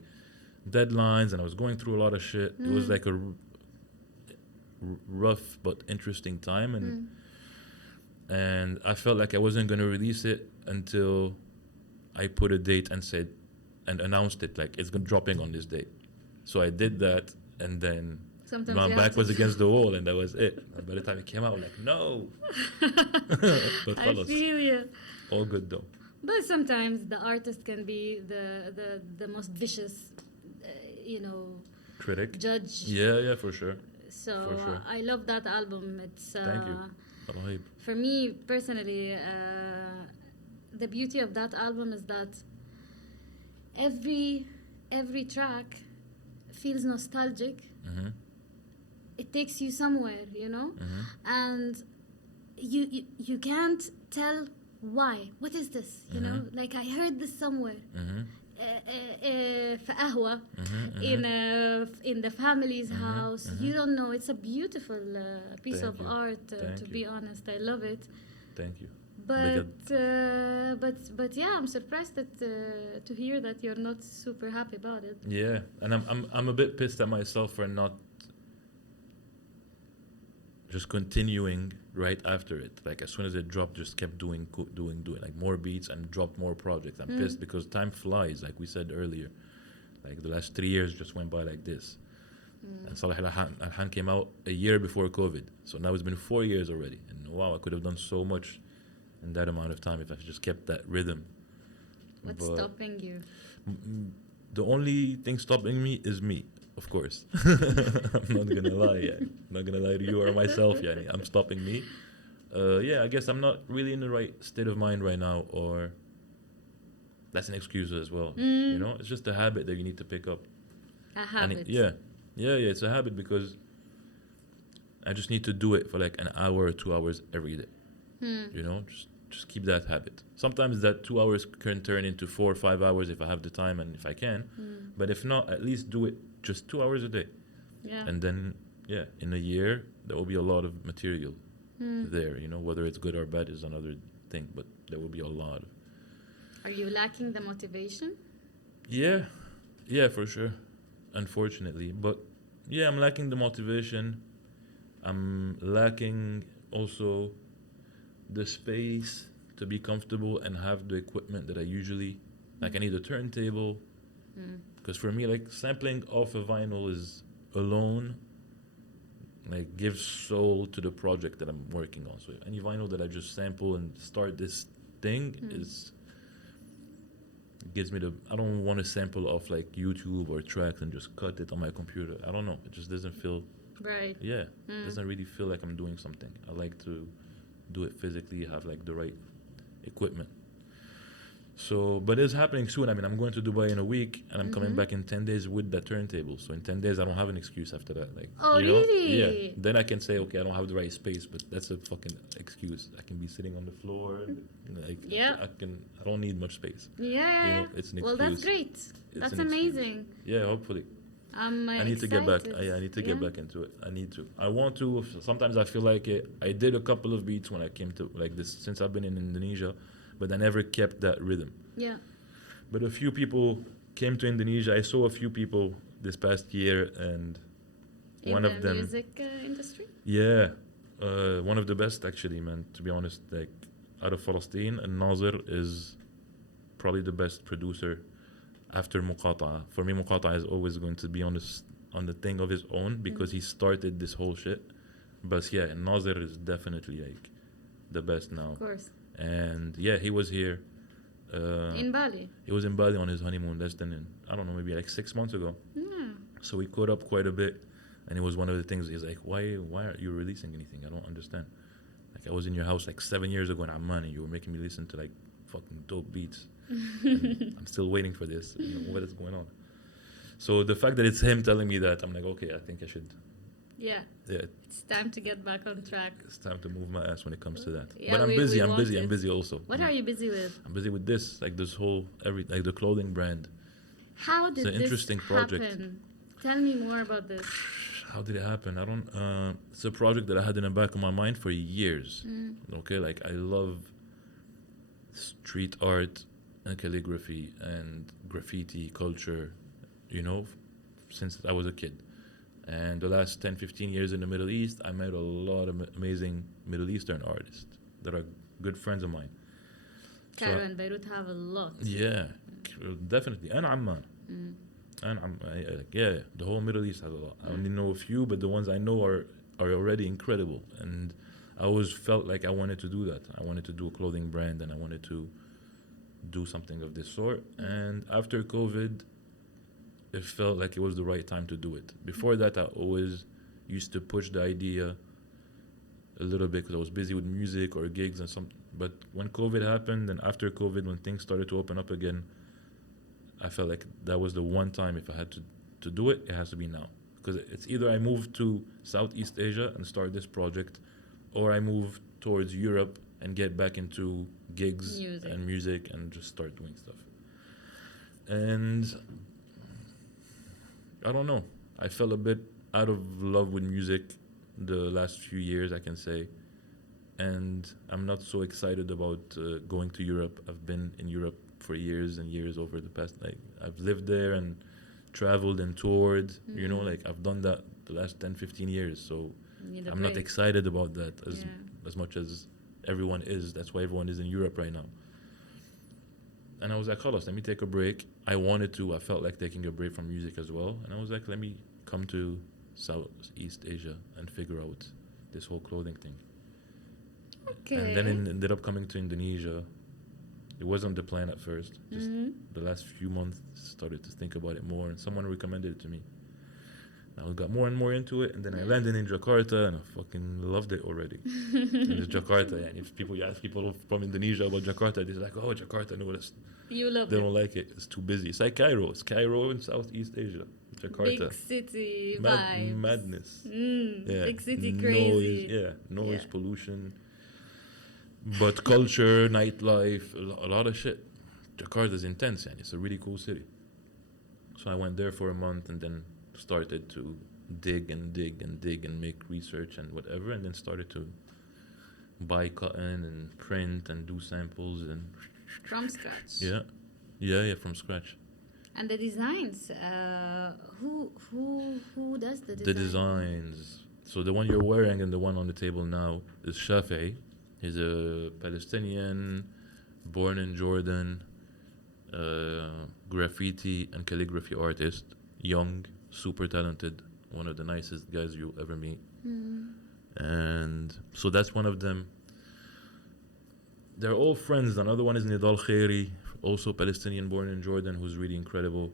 deadlines and I was going through a lot of shit. It was like a rough but interesting time, and I felt like I wasn't going to release it until I put a date and said and announced it like it's dropping on this date. So I did that, and then Sometimes my you back have to- was against the wall, and that was it. And by the time it came out, I'm like, no. But I خلاص, feel you. all good though. But sometimes the artist can be the most vicious, Critic. judge. Yeah, for sure. So For sure. I love that album. It's Thank you. رهيب. for me personally. The beauty of that album is that every track feels nostalgic. Mm-hmm. It takes you somewhere, and you can't tell why. What is this? Like I heard this somewhere. في قهوة, in the family's house. You don't know. It's a beautiful piece Thank of you. art. Thank To you. be honest, I love it. Thank you. But yeah, I'm surprised that to hear that you're not super happy about it. Yeah, and I'm a bit pissed at myself for not just continuing right after it. Like as soon as it dropped, just kept doing like more beats and dropped more projects. I'm pissed because time flies, like we said earlier. Like the last 3 years just went by like this. And Salah al-Alhan came out a year before COVID, so now it's been 4 years already. And wow, I could have done so much in that amount of time if I just kept that rhythm. What's But stopping you? the only thing stopping me is me, of course. I'm not gonna lie. Yeah. I'm not gonna lie to you or myself. Yeah, I'm stopping me. I guess I'm not really in the right state of mind right now, or that's an excuse as well. It's just a habit that you need to pick up. A habit. It's a habit because I just need to do it for like an hour or 2 hours every day. Just keep that habit. Sometimes that 2 hours can turn into 4 or 5 hours if I have the time and if I can. But if not, at least do it just 2 hours a day. Yeah. And then, in a year, there will be a lot of material there. Whether it's good or bad is another thing, but there will be a lot. Are you lacking the motivation? Yeah, for sure. Unfortunately. But yeah, I'm lacking the motivation. I'm lacking also the space to be comfortable and have the equipment that I usually like. I need a turntable because for me, like sampling off a vinyl is alone like gives soul to the project that I'm working on. So any vinyl that I just sample and start this thing gives me I don't want to sample off like YouTube or tracks and just cut it on my computer. I don't know, it just doesn't feel Right. doesn't really feel like I'm doing something. I like to do it physically, have like the right equipment. So, but it's happening soon. I mean, I'm going to Dubai in a week, and I'm coming back in 10 days with that turntable. So in 10 days, I don't have an excuse after that. Like, Oh, really? Yeah. Then I can say, okay, I don't have the right space, but that's a fucking excuse. I can be sitting on the floor. Like, Yeah. I don't need much space. Yeah. It's an excuse. Well, that's great. That's an excuse. amazing. Yeah, hopefully. I need to get back. I need to get back into it. I need to. I want to. Sometimes I feel like it. I did a couple of beats when I came to like this since I've been in Indonesia, but I never kept that rhythm. Yeah. But a few people came to Indonesia. I saw a few people this past year, and one of them. In the music industry? Yeah, one of the best actually, man. To be honest, like out of Palestine, and Nazir is probably the best producer after Muqata'a. For me, Muqata'a is always going to be on the thing of his own because he started this whole shit. But yeah, Nazir is definitely like the best now. Of course. And yeah, he was here. In Bali. He was in Bali on his honeymoon less than I don't know, maybe like 6 months ago. Yeah. So we caught up quite a bit, and it was one of the things. He's like, why aren't you releasing anything? I don't understand. Like I was in your house like 7 years ago in Amman, and you were making me listen to like fucking dope beats. I'm still waiting for this. What is going on? So the fact that it's him telling me that, I'm like, okay, I think I should. Yeah. It's time to get back on track. It's time to move my ass when it comes to that. Yeah, but I'm busy. I'm busy also. What are you busy with? I'm busy with this, like this whole like the clothing brand. How did it's an this interesting project. happen? Tell me more about this. How did it happen? I don't. It's a project that I had in the back of my mind for years. Okay, like I love street art and calligraphy and graffiti culture, since I was a kid. And the last 10, 15 years in the Middle East, I met a lot of amazing Middle Eastern artists that are good friends of mine. Cairo and Beirut have a lot. Yeah, definitely. And Amman. Mm. And yeah, the whole Middle East has a lot. I only know a few, but the ones I know are already incredible. And I always felt like I wanted to do that. I wanted to do a clothing brand, and I wanted to do something of this sort. And after COVID, it felt like it was the right time to do it. Before that, I always used to push the idea a little bit because I was busy with music or gigs and something. But when COVID happened, and after COVID, when things started to open up again, I felt like that was the one time, if I had to do it, it has to be now. Because it's either I move to Southeast Asia and start this project, or I move towards Europe and get back into gigs and music and just start doing stuff. And I don't know. I fell a bit out of love with music the last few years, I can say. And I'm not so excited about going to Europe. I've been in Europe for years and years over the past, I've lived there and traveled and toured, I've done that the last 10, 15 years. So I'm not excited about that as much as everyone is. That's why everyone is in Europe right now. And I was like, "Khalas, let me take a break." I felt like taking a break from music as well. And I was like, let me come to Southeast Asia and figure out this whole clothing thing. Okay. And then ended up coming to Indonesia. It wasn't the plan at first. Just the last few months started to think about it more, and someone recommended it to me. I got more and more into it, and then I landed in Jakarta, and I fucking loved it already. And it's Jakarta, and if you ask people from Indonesia about Jakarta, they're like, "Oh, Jakarta, no, you love they it. don't like it. It's too busy." It's like Cairo. It's Cairo in Southeast Asia. Jakarta. Big city vibes. Madness. Big city crazy. Noise, pollution. But culture, nightlife, a lot of shit. Jakarta is intense, and it's a really cool city. So I went there for a month and then started to dig and make research and whatever, and then started to buy cotton and print and do samples and From scratch. Yeah, from scratch. And the designs, who does the design? The designs. So the one you're wearing and the one on the table now is Shafi'i. He's a Palestinian, born in Jordan, graffiti and calligraphy artist, young, super talented, one of the nicest guys you'll ever meet. And so that's one of them. They're all friends. Another one is Nidal Khairi, also Palestinian, born in Jordan, who's really incredible.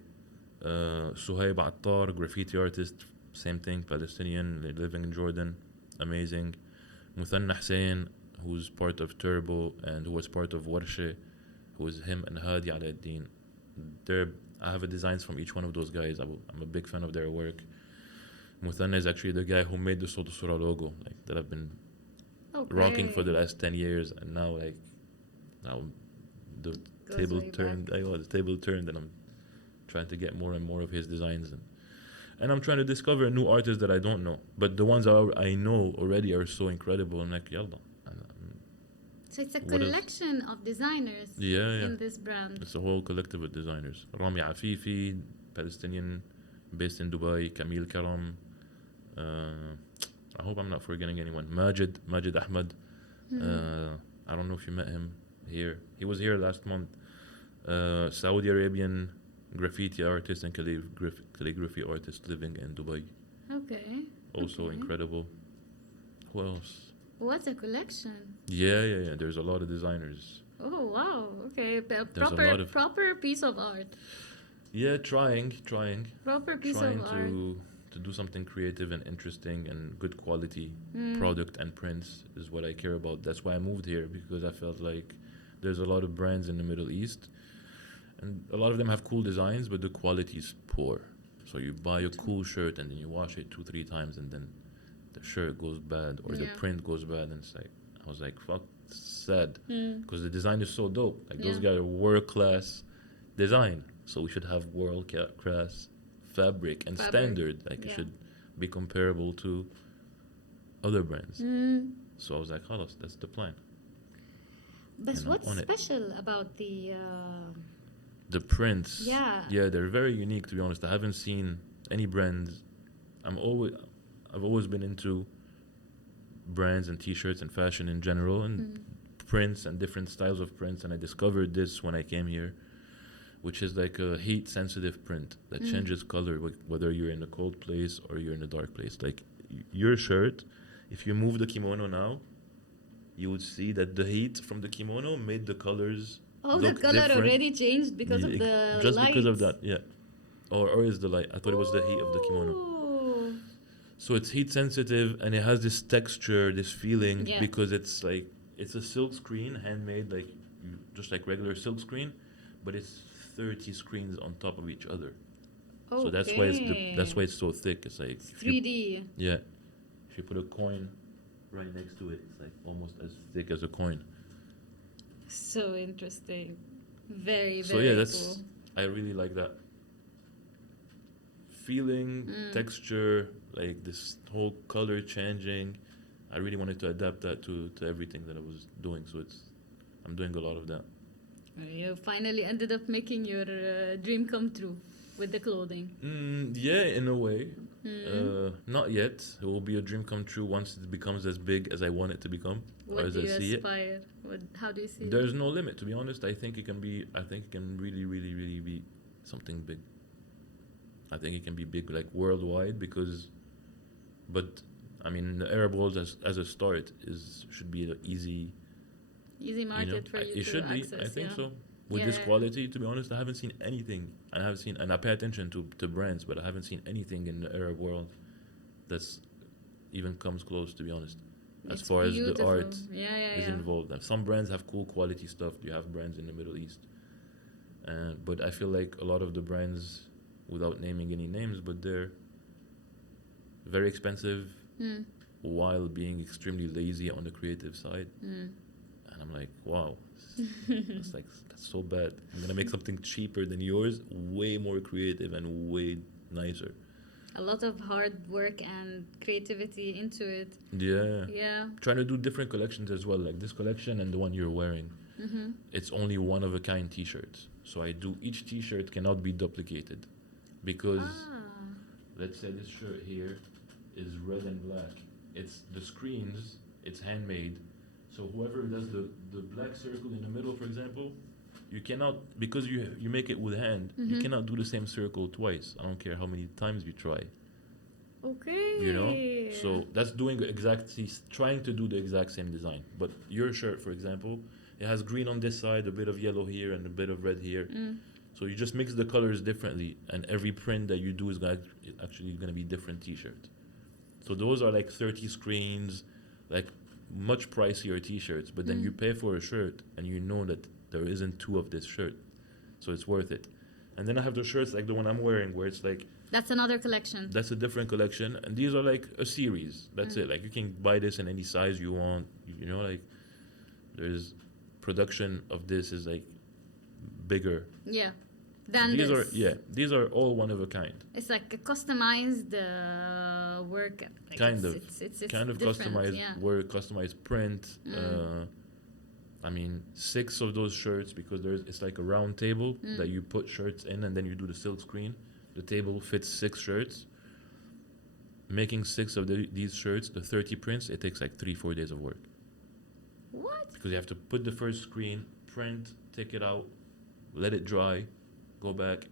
Suhaib Attar, graffiti artist, same thing, Palestinian, living in Jordan, amazing. Muthanna Hussein, who's part of Turbo and who was part of Warshe, who is him and Hadi Aladdin. I have designs from each one of those guys. I'm a big fan of their work. Muthanna is actually the guy who made the Sotusura logo, that I've been rocking for the last 10 years, and now the table turned. The table turned, and I'm trying to get more and more of his designs, and I'm trying to discover new artists that I don't know, but the ones I know already are so incredible. I'm like, yalla. So it's a collection of designers in this brand. It's a whole collective of designers. Rami Afifi, Palestinian, based in Dubai. Kamil Karam. I hope I'm not forgetting anyone. Majid Ahmad. I don't know if you met him here. He was here last month. Saudi Arabian graffiti artist and calligraphy artist living in Dubai. Okay. Also incredible. Who else? What a collection. Yeah. There's a lot of designers. Oh, wow. Okay. Proper piece of art. Yeah, trying. Proper piece of art. To do something creative and interesting and good quality product and prints is what I care about. That's why I moved here, because I felt like there's a lot of brands in the Middle East, and a lot of them have cool designs, but the quality is poor. So you buy a cool shirt and then you wash it 2-3 times, and then the shirt goes bad or the print goes bad, and I was like, fuck, sad, because the design is so dope. Those guys are world-class design, so we should have world-class fabric and standard. It should be comparable to other brands. So I was like, "Halas, that's the plan." But And I'm what's on it. special about the? The prints, Yeah. yeah, they're very unique. To be honest, I haven't seen any brands. I've always been into brands and T-shirts and fashion in general, and Mm. prints and different styles of prints. And I discovered this when I came here, which is like a heat-sensitive print that Mm. changes color whether you're in a cold place or you're in a dark place. Like your shirt, if you move the kimono now, you would see that the heat from the kimono made the colors Oh, the look color different. already changed because of Yeah, the just light. because of that, yeah. Or is the light? I thought it was the heat of the kimono. Ooh. So it's heat sensitive and it has this texture, this feeling Yeah. because it's like it's a silk screen, handmade like just like regular silk screen, but it's 30 screens on top of each other. So that's why it's so thick. It's like It's if you, 3D. yeah, if you put a coin right next to it, it's like almost as thick as a coin. So interesting. Very, So very yeah, cool. I really like that feeling, Mm. texture, like this whole color changing. I really wanted to adapt that to everything that I was doing. So I'm doing a lot of that. You finally ended up making your dream come true with the clothing. Yeah, in a way. Mm. Not yet. It will be a dream come true once it becomes as big as I want it to become, or What as do I you see it. aspire? How do you see it? There's no limit, to be honest. I think it can be. I think it can really, really, really be something big. I think it can be big, like worldwide, but I mean, the Arab world as a start should be an easy. Easy market for you It to should be. access. I think Yeah. so. With this Yeah. quality, to be honest, I haven't seen anything. And I pay attention to brands, but I haven't seen anything in the Arab world that's even comes close, to be honest, as It's far as the beautiful. art Yeah, yeah, is yeah. involved. And some brands have cool quality stuff. You have brands in the Middle East, but I feel like a lot of the brands, without naming any names, but they're very expensive Mm. while being extremely lazy on the creative side. Mm. And I'm like, wow, that's so bad. I'm gonna make something cheaper than yours, way more creative and way nicer. A lot of hard work and creativity into it. Yeah. Yeah. Trying to do different collections as well, like this collection and the one you're wearing. Mm-hmm. It's only one of a kind T-shirts, so each T-shirt cannot be duplicated, because let's say this shirt here is red and black. It's the screens. It's handmade. So whoever does the black circle in the middle, for example, you cannot, because you make it with hand, you Mhm. cannot do the same circle twice. I don't care how many times you try. Okay. You know, so that's he's trying to do the exact same design. But your shirt, for example, it has green on this side, a bit of yellow here, and a bit of red here. Mm. So you just mix the colors differently, and every print that you do is actually going to be different T-shirt. So those are like 30 screens, like much pricier T-shirts. But then you pay for a shirt, and you know that there isn't two of this shirt, so it's worth it. And then I have the shirts like the one I'm wearing, where it's like That's another collection. that's a different collection, and these are like a series. That's it. Like you can buy this in any size you want. You know, like there's production of this is like bigger. Yeah. Than These this. these are all one of a kind. It's like a customized work. Like Kind of. It's Kind of different, customized yeah. work, customized print. I mean, 6 of those shirts, because it's like a round table that you put shirts in, and then you do the silk screen. The table fits 6 shirts. Making 6 of these shirts, the 30 prints, it takes like 3-4 days of work, What? because you have to put the first screen, print, take it out, let it dry, go back.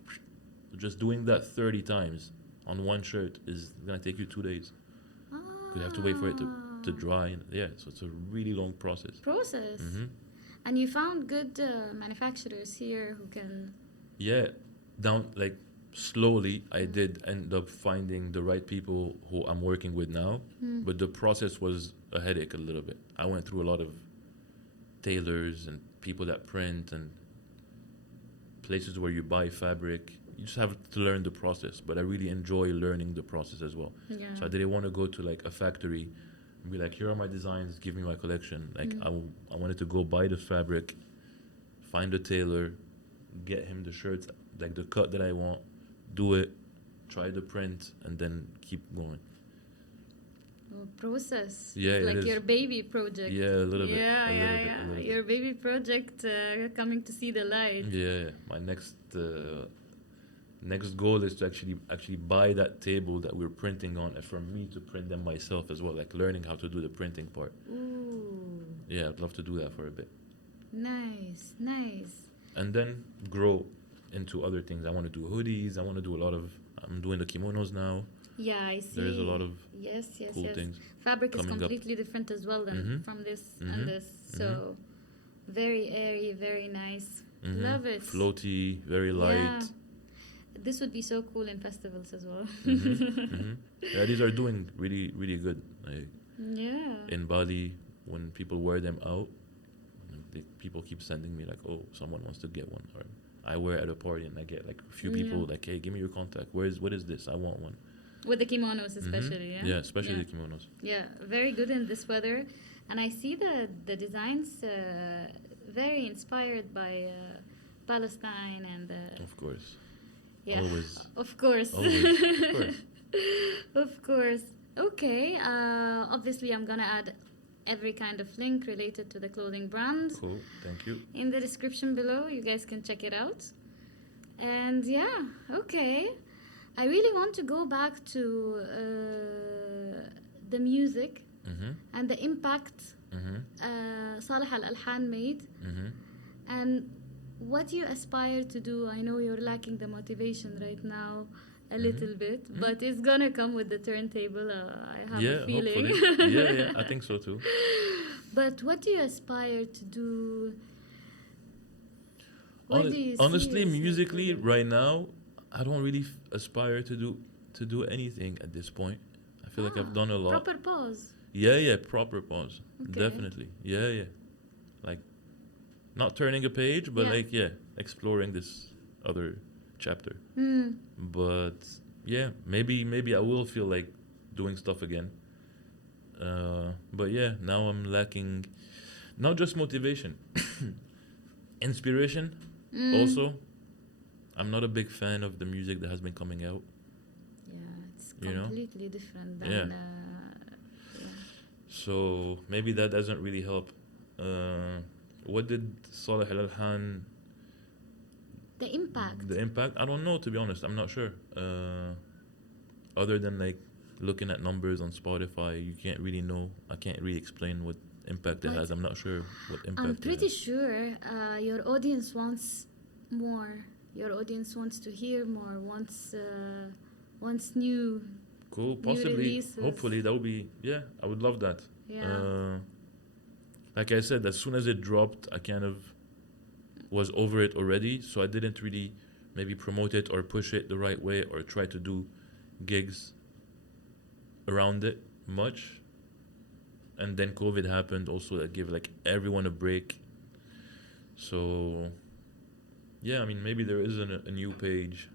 Just doing that 30 times on one shirt is gonna take you 2 days, because you have to wait for it to dry. And so it's a really long process. Process. And you found good manufacturers here who can. Yeah, down like slowly, I did end up finding the right people who I'm working with now, but the process was a headache a little bit. I went through a lot of tailors and people that print and places where you buy fabric. You just have to learn the process, but I really enjoy learning the process as well. Yeah. So I didn't want to go to like a factory and be like, here are my designs, give me my collection. Like I wanted to go buy the fabric, find a tailor, get him the shirts, like the cut that I want, do it, try the print, and then keep going. process. Yeah, It's it like is. your baby project. Yeah, a little bit. Yeah, A yeah, little bit. A yeah. little bit. Your baby project coming to see the light. Yeah, my next goal is to actually buy that table that we're printing on, and for me to print them myself as well, like learning how to do the printing part. Ooh, Yeah, I'd love to do that for a bit, nice, nice. and then grow into other things. I want to do hoodies. I want to do a lot of. I'm doing the kimonos now. Yeah, I see. There's a lot of yes, yes, cool yes. things Fabric is coming up. completely different as well than Mhm. from this Mhm. and this. So very airy, very nice. Mhm. Love it. Floaty, very light. Yeah. This would be so cool in festivals as well. Yeah, these are doing really, really good. Like Yeah. in Bali, when people wear them out, people keep sending me like, "Oh, someone wants to get one," or I wear at a party and I get like a few people Yeah. like, "Hey, give me your contact. What is this? I want one." With the kimonos especially, yeah? Yeah, especially Yeah. the kimonos. Yeah, very good in this weather. And I see the designs very inspired by Palestine and Of course. yeah, Always. of course. Always. Of course. Of course. Okay. Obviously, I'm gonna add every kind of link related to the clothing brand Cool. Thank you. in the description below. You guys can check it out. And yeah, okay. I really want to go back to the music Mhm. and the impact Mhm. Saleh Al Alhan made Mhm. and what you aspire to do. I know you're lacking the motivation right now a little bit, but it's gonna come with the turntable. I have Yeah, a feeling. hopefully. Yeah, I think so too. But what do you aspire to do? Where do you see Honestly, yourself musically, within? right now, I don't really aspire to do anything at this point. I feel like I've done a lot. Proper pause. Yeah, proper pause. Okay. Definitely. Yeah. Like, not turning a page, but Yeah. like, exploring this other chapter. Hmm. But yeah, maybe I will feel like doing stuff again. But yeah, now I'm lacking not just motivation, inspiration. Also, I'm not a big fan of the music that has been coming out. Yeah, it's You know? completely different than. Yeah. So maybe that doesn't really help. What did Saleh Al Alhan, The impact. the impact? I don't know, to be honest. I'm not sure. Other than like looking at numbers on Spotify, you can't really know. I can't really explain what impact it But has. I'm not sure what impact I'm it pretty has. sure your audience wants more. Your audience wants to hear more. Wants new. Cool. Possibly. releases. Hopefully, that would be. Yeah, I would love that. Yeah. Like I said, as soon as it dropped, I kind of was over it already. So I didn't really maybe promote it or push it the right way or try to do gigs around it much. And then COVID happened also, that gave like everyone a break. So yeah, I mean, maybe there isn't a new page.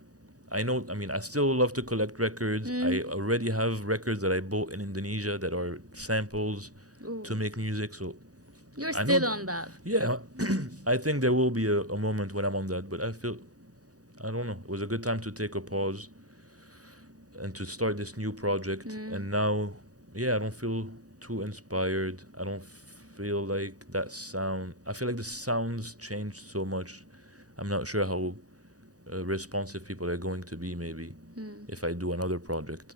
I know, I mean, I still love to collect records. I already have records that I bought in Indonesia that are samples Ooh. to make music. So You're I know still that- on that. yeah, I think there will be a moment when I'm on that, but I don't know. It was a good time to take a pause and to start this new project. And now, yeah, I don't feel too inspired. I don't feel like that sound. I feel like the sounds changed so much. I'm not sure how responsive people are going to be, maybe, if I do another project.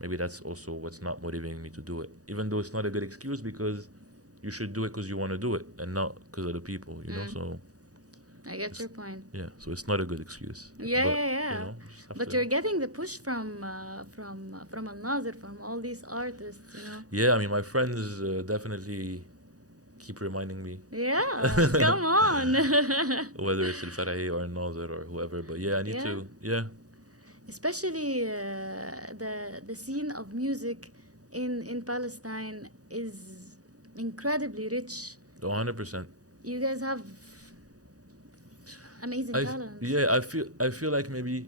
Maybe that's also what's not motivating me to do it. Even though it's not a good excuse, because you should do it because you want to do it and not because of the people, you know? So, I get your point. yeah, so it's not a good excuse. Yeah, But, yeah. You know, just have But to- you're getting the push from Al Nazir, from all these artists, you know. Yeah, I mean, my friends definitely keep reminding me, Yeah, come on. whether it's El Farahi or Nazir or whoever. But yeah, I need Yeah. to, yeah. Especially the scene of music in Palestine is incredibly rich. 100%. You guys have amazing talent. Yeah, I feel like maybe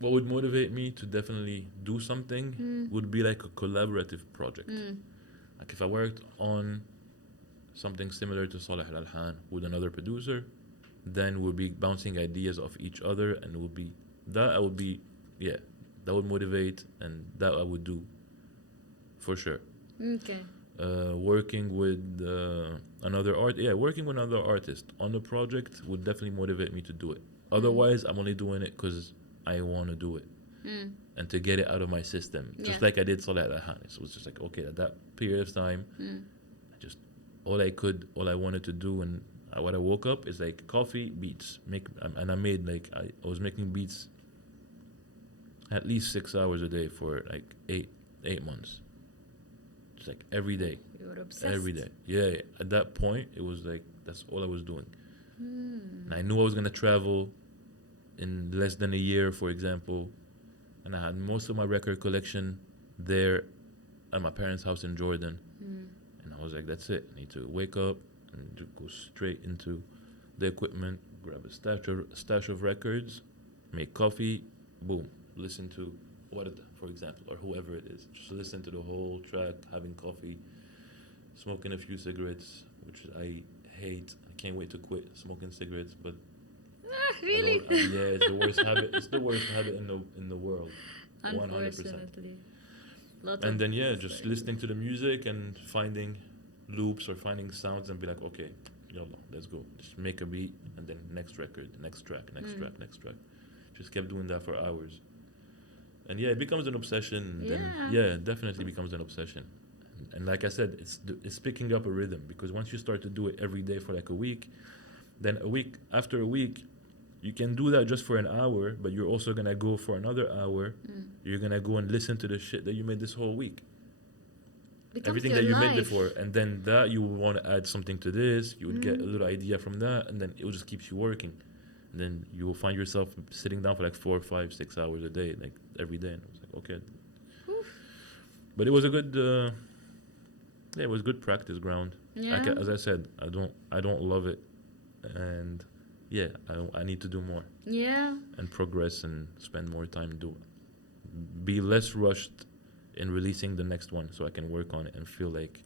what would motivate me to definitely do something would be like a collaborative project. Like if I worked on something similar to Saleh Al Alhan with another producer, then we'll be bouncing ideas off each other, and it would be that would motivate, and that I would do for sure. Okay. Working with working with another artist on the project would definitely motivate me to do it. Otherwise, I'm only doing it because I want to do it Mm. and to get it out of my system. Just Yeah. like I did Salat al-Hanis. It was just like, okay, at that period of time, Mm. just all I wanted to do, and what I woke up is like coffee, beats, and I made like I was making beats at least 6 hours a day for like eight months, just like every day, You were obsessed. every day. Yeah. At that point, it was like that's all I was doing, Mm. and I knew I was gonna travel in less than a year, for example, and I had most of my record collection there at my parents' house in Jordan. Mm. And I was like, that's it. I need to wake up and just go straight into the equipment, grab a stash of records, make coffee, boom, listen to Warda, for example, or whoever it is. Just listen to the whole track, having coffee, smoking a few cigarettes, which I hate. I can't wait to quit smoking cigarettes, but Really? yeah, it's the worst habit. It's the worst habit in the world. 100%. Unfortunately. Lot And of then us just like- listening to the music and finding loops or finding sounds and be like, okay, YALlah, let's go. Just make a beat and then next record, next track, next Mm. track, next track. Just kept doing that for hours. And yeah, it becomes an obsession. And then Yeah. it definitely becomes an obsession. And like I said, it's picking up a rhythm, because once you start to do it every day for like a week, then after a week, you can do that just for an hour, but you're also gonna go for another hour. Mm. You're gonna go and listen to the shit that you made this whole week, Becomes everything your that you life. made before, and then that you would want to add something to this. You would get a Mm. little idea from that, and then it will just keeps you working. And then you will find yourself sitting down for like 4, 5, 6 hours a day, like every day. And I was like, okay. But it was a good, it was good practice ground. Yeah. As I said, I don't love it, and yeah, I need to do more Yeah. and progress and spend more time be less rushed in releasing the next one, so I can work on it and feel like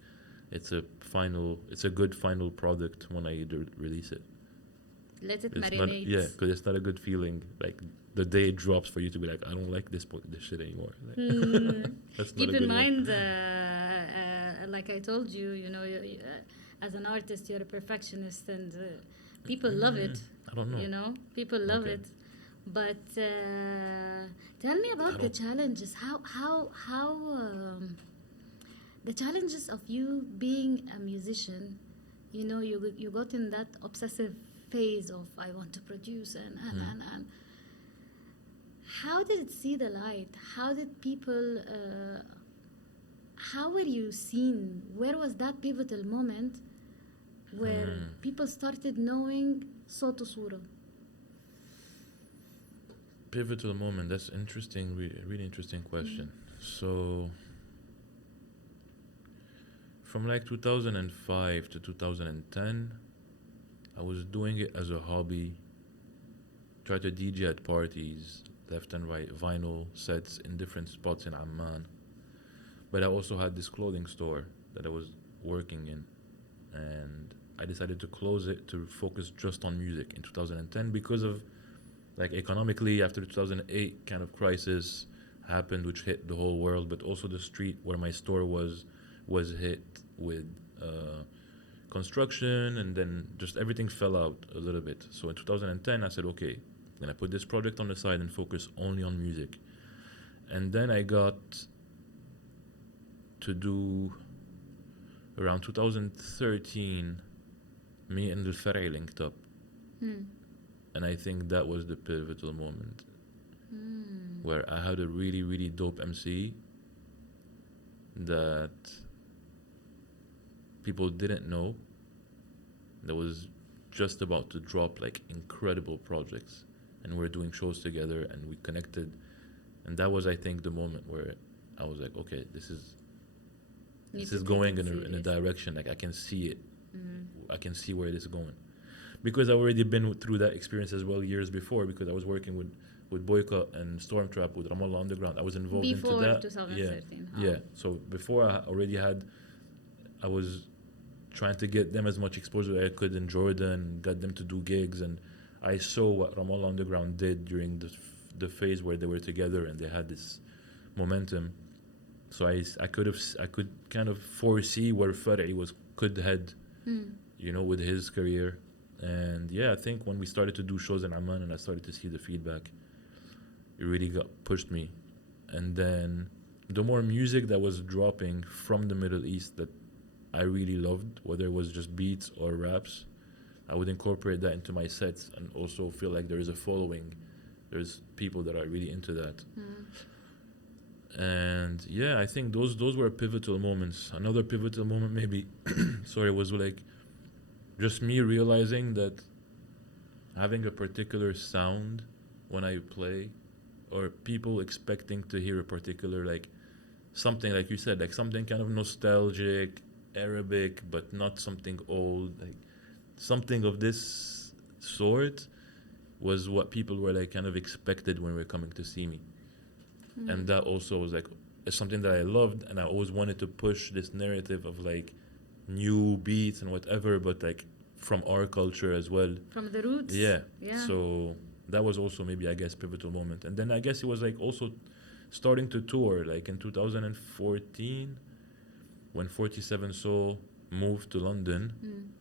it's a good final product when I release it. Let it It's marinate. because it's not a good feeling like the day it drops for you to be like, I don't like this shit anymore. Like, Hmm. that's not Keep a in good one. mind, like I told you, as an artist, you're a perfectionist, and people love it. I don't know. You know, people love Okay. it. But tell me about the challenges. How the challenges of you being a musician. You got in that obsessive phase of I want to produce and how did it see the light? How did people? How were you seen? Where was that pivotal moment where people started knowing Sotusura? Pivotal moment. That's interesting. Really interesting question. So, from like 2005 to 2010, I was doing it as a hobby. Tried to DJ at parties, left and right, vinyl sets in different spots in Amman. But I also had this clothing store that I was working in, and I decided to close it to focus just on music in 2010 because of, like, economically, after the 2008 kind of crisis happened, which hit the whole world, but also the street where my store was hit with construction, and then just everything fell out a little bit. So in 2010, I said, okay, I'm gonna put this project on the side and focus only on music. And then I got to do, around 2013, me and Al-Far'i linked up. Hmm. And I think that was the pivotal moment Hmm. where I had a really, really dope MC that people didn't know, that was just about to drop like incredible projects, and we're doing shows together and we connected. And that was, I think, the moment where I was like, okay, this is going in a direction, like I can see it. I can see where it is going. Because I already been through that experience as well years before, because I was working with Boycott and Stormtrap with Ramallah Underground. I was involved Before into that. 2013. Yeah. So before I was trying to get them as much exposure as I could in Jordan, got them to do gigs, and I saw what Ramallah Underground did during the phase where they were together and they had this momentum. So I could kind of foresee where Far'i could head, with his career. And yeah, I think when we started to do shows in Amman and I started to see the feedback, it really pushed me. And then the more music that was dropping from the Middle East that I really loved, whether it was just beats or raps, I would incorporate that into my sets and also feel like there is a following. There's people that are really into that. And yeah, I think those were pivotal moments. Another pivotal moment maybe was like just me realizing that having a particular sound when I play, or people expecting to hear a particular, like something like you said, like something kind of nostalgic, Arabic, but not something old, like something of this sort was what people were like kind of expected when they were coming to see me. And that also was like something that I loved, and I always wanted to push this narrative of like new beats and whatever, but like from our culture as well. From the roots. Yeah. Yeah. So that was also maybe, I guess, pivotal moment. And then I guess it was like also starting to tour, like in 2014 when 47 Soul moved to London.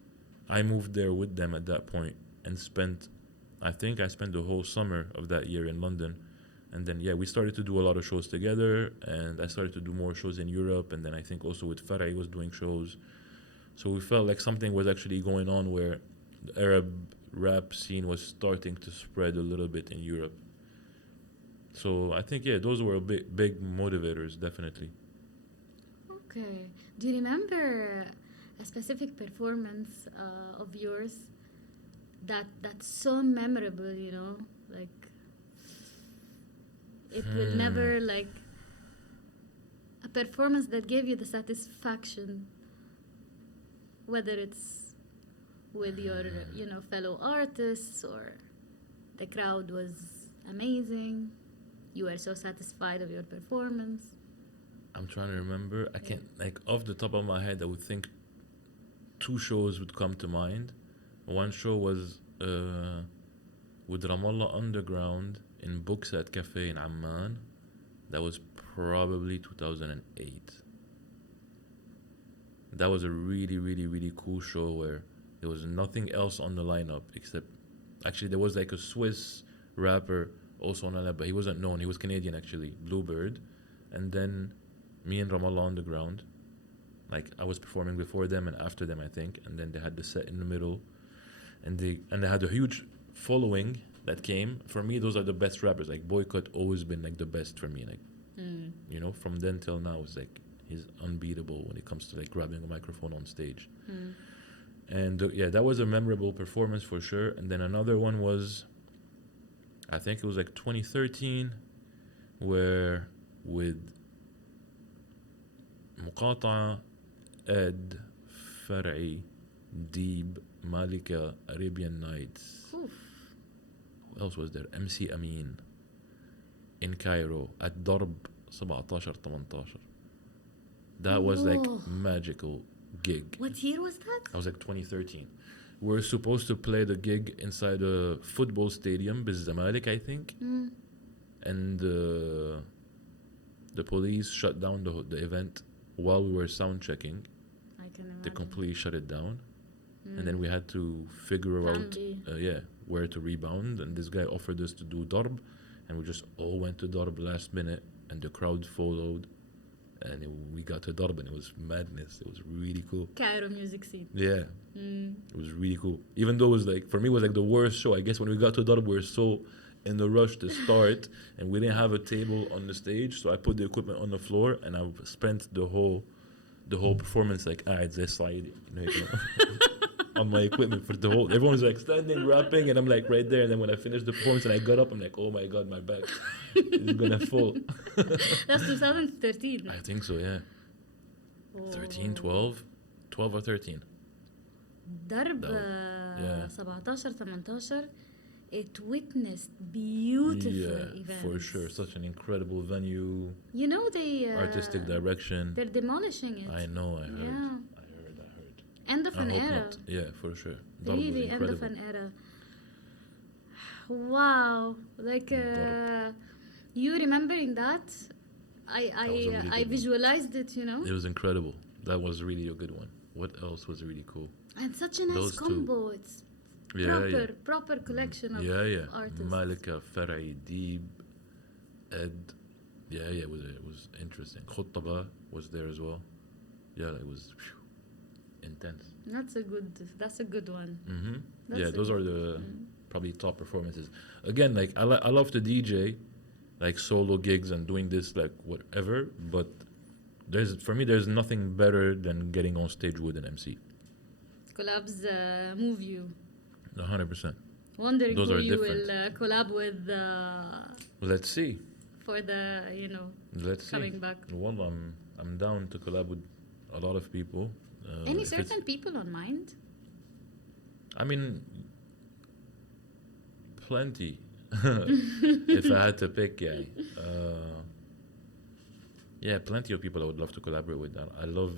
I moved there with them at that point and I think I spent the whole summer of that year in London. And then, yeah, we started to do a lot of shows together, and I started to do more shows in Europe. And then I think also with Far'i was doing shows. So we felt like something was actually going on where the Arab rap scene was starting to spread a little bit in Europe. So I think, yeah, those were big motivators, definitely. Okay. Do you remember a specific performance of yours that's so memorable, like it will never, like a performance that gave you the satisfaction, whether it's with your fellow artists, or the crowd was amazing, you were so satisfied of your performance? I'm trying to remember. I can't, like, off the top of my head, I would think 2 shows would come to mind. One show was with Ramallah Underground in Bookset Cafe in Amman. That was probably 2008. That was a really, really, really cool show where there was nothing else on the lineup except, actually, there was like a Swiss rapper also on the lineup, but he wasn't known. He was Canadian, actually, Bluebird. And then me and Ramallah Underground. Like, I was performing before them and after them, I think. And then they had the set in the middle. And they had a huge following that came. For me, those are the best rappers. Like, Boycott always been like the best for me. Like, from then till now, it's like he's unbeatable when it comes to like grabbing a microphone on stage. And yeah, that was a memorable performance for sure. And then another one was, I think it was like 2013, where with Muqata'a, Ed, Far'i, Deeb, Malika, Arabian Nights. Oof. Who else was there? MC Amin in Cairo at Darb 17-18. That was like magical gig. What year was that? I was like 2013. We were supposed to play the gig inside a football stadium, Zamalek, I think. And the police shut down the event while we were sound checking. I can imagine. They completely shut it down. And then we had to figure out where to rebound. And this guy offered us to do Darb. And we just all went to Darb last minute. And the crowd followed. And we got to Darb, and it was madness. It was really cool. Cairo music scene. Yeah. It was really cool. Even though it was like, for me, it was like the worst show. I guess when we got to Darb, we were so in the rush to start, and we didn't have a table on the stage. So I put the equipment on the floor, and I spent the whole performance like, this slide, on my equipment for the whole. Everyone's like standing, rapping, and I'm like right there. And then when I finished the performance and I got up, I'm like, oh my God, my back is gonna fall. That's 2013. I think so, yeah. 13, 12 or 13. Darb yeah. 17, 18. It witnessed beautiful events. For sure. Such an incredible venue. They artistic direction. They're demolishing it. I know. I heard. Yeah. I heard. End of an era. Not. Yeah, for sure. Really, end of an era. Wow. Like, you remembering that, That was a really I good one. visualized it, you know. It was incredible. That was really a good one. What else was really cool? And such a nice Those two. combo. It's Yeah, yeah. proper collection of Yeah. artists. Malika, Farai, Deeb, Ed. Yeah, it was interesting. Khuttaba was there as well. Yeah, it was intense. That's a good one. Yeah, That's a those are good the probably top performances. Again, like I love to DJ, like solo gigs and doing this like whatever. But there's nothing better than getting on stage with an MC. Collabs move you. 100%. Wondering Those who are you different. will collab with Let's see. for the Let's see. coming back. Well, I'm down to collab with a lot of people. Any if it's- certain people on mind? I mean, plenty. If I had to pick, yeah. Yeah, plenty of people I would love to collaborate with. I love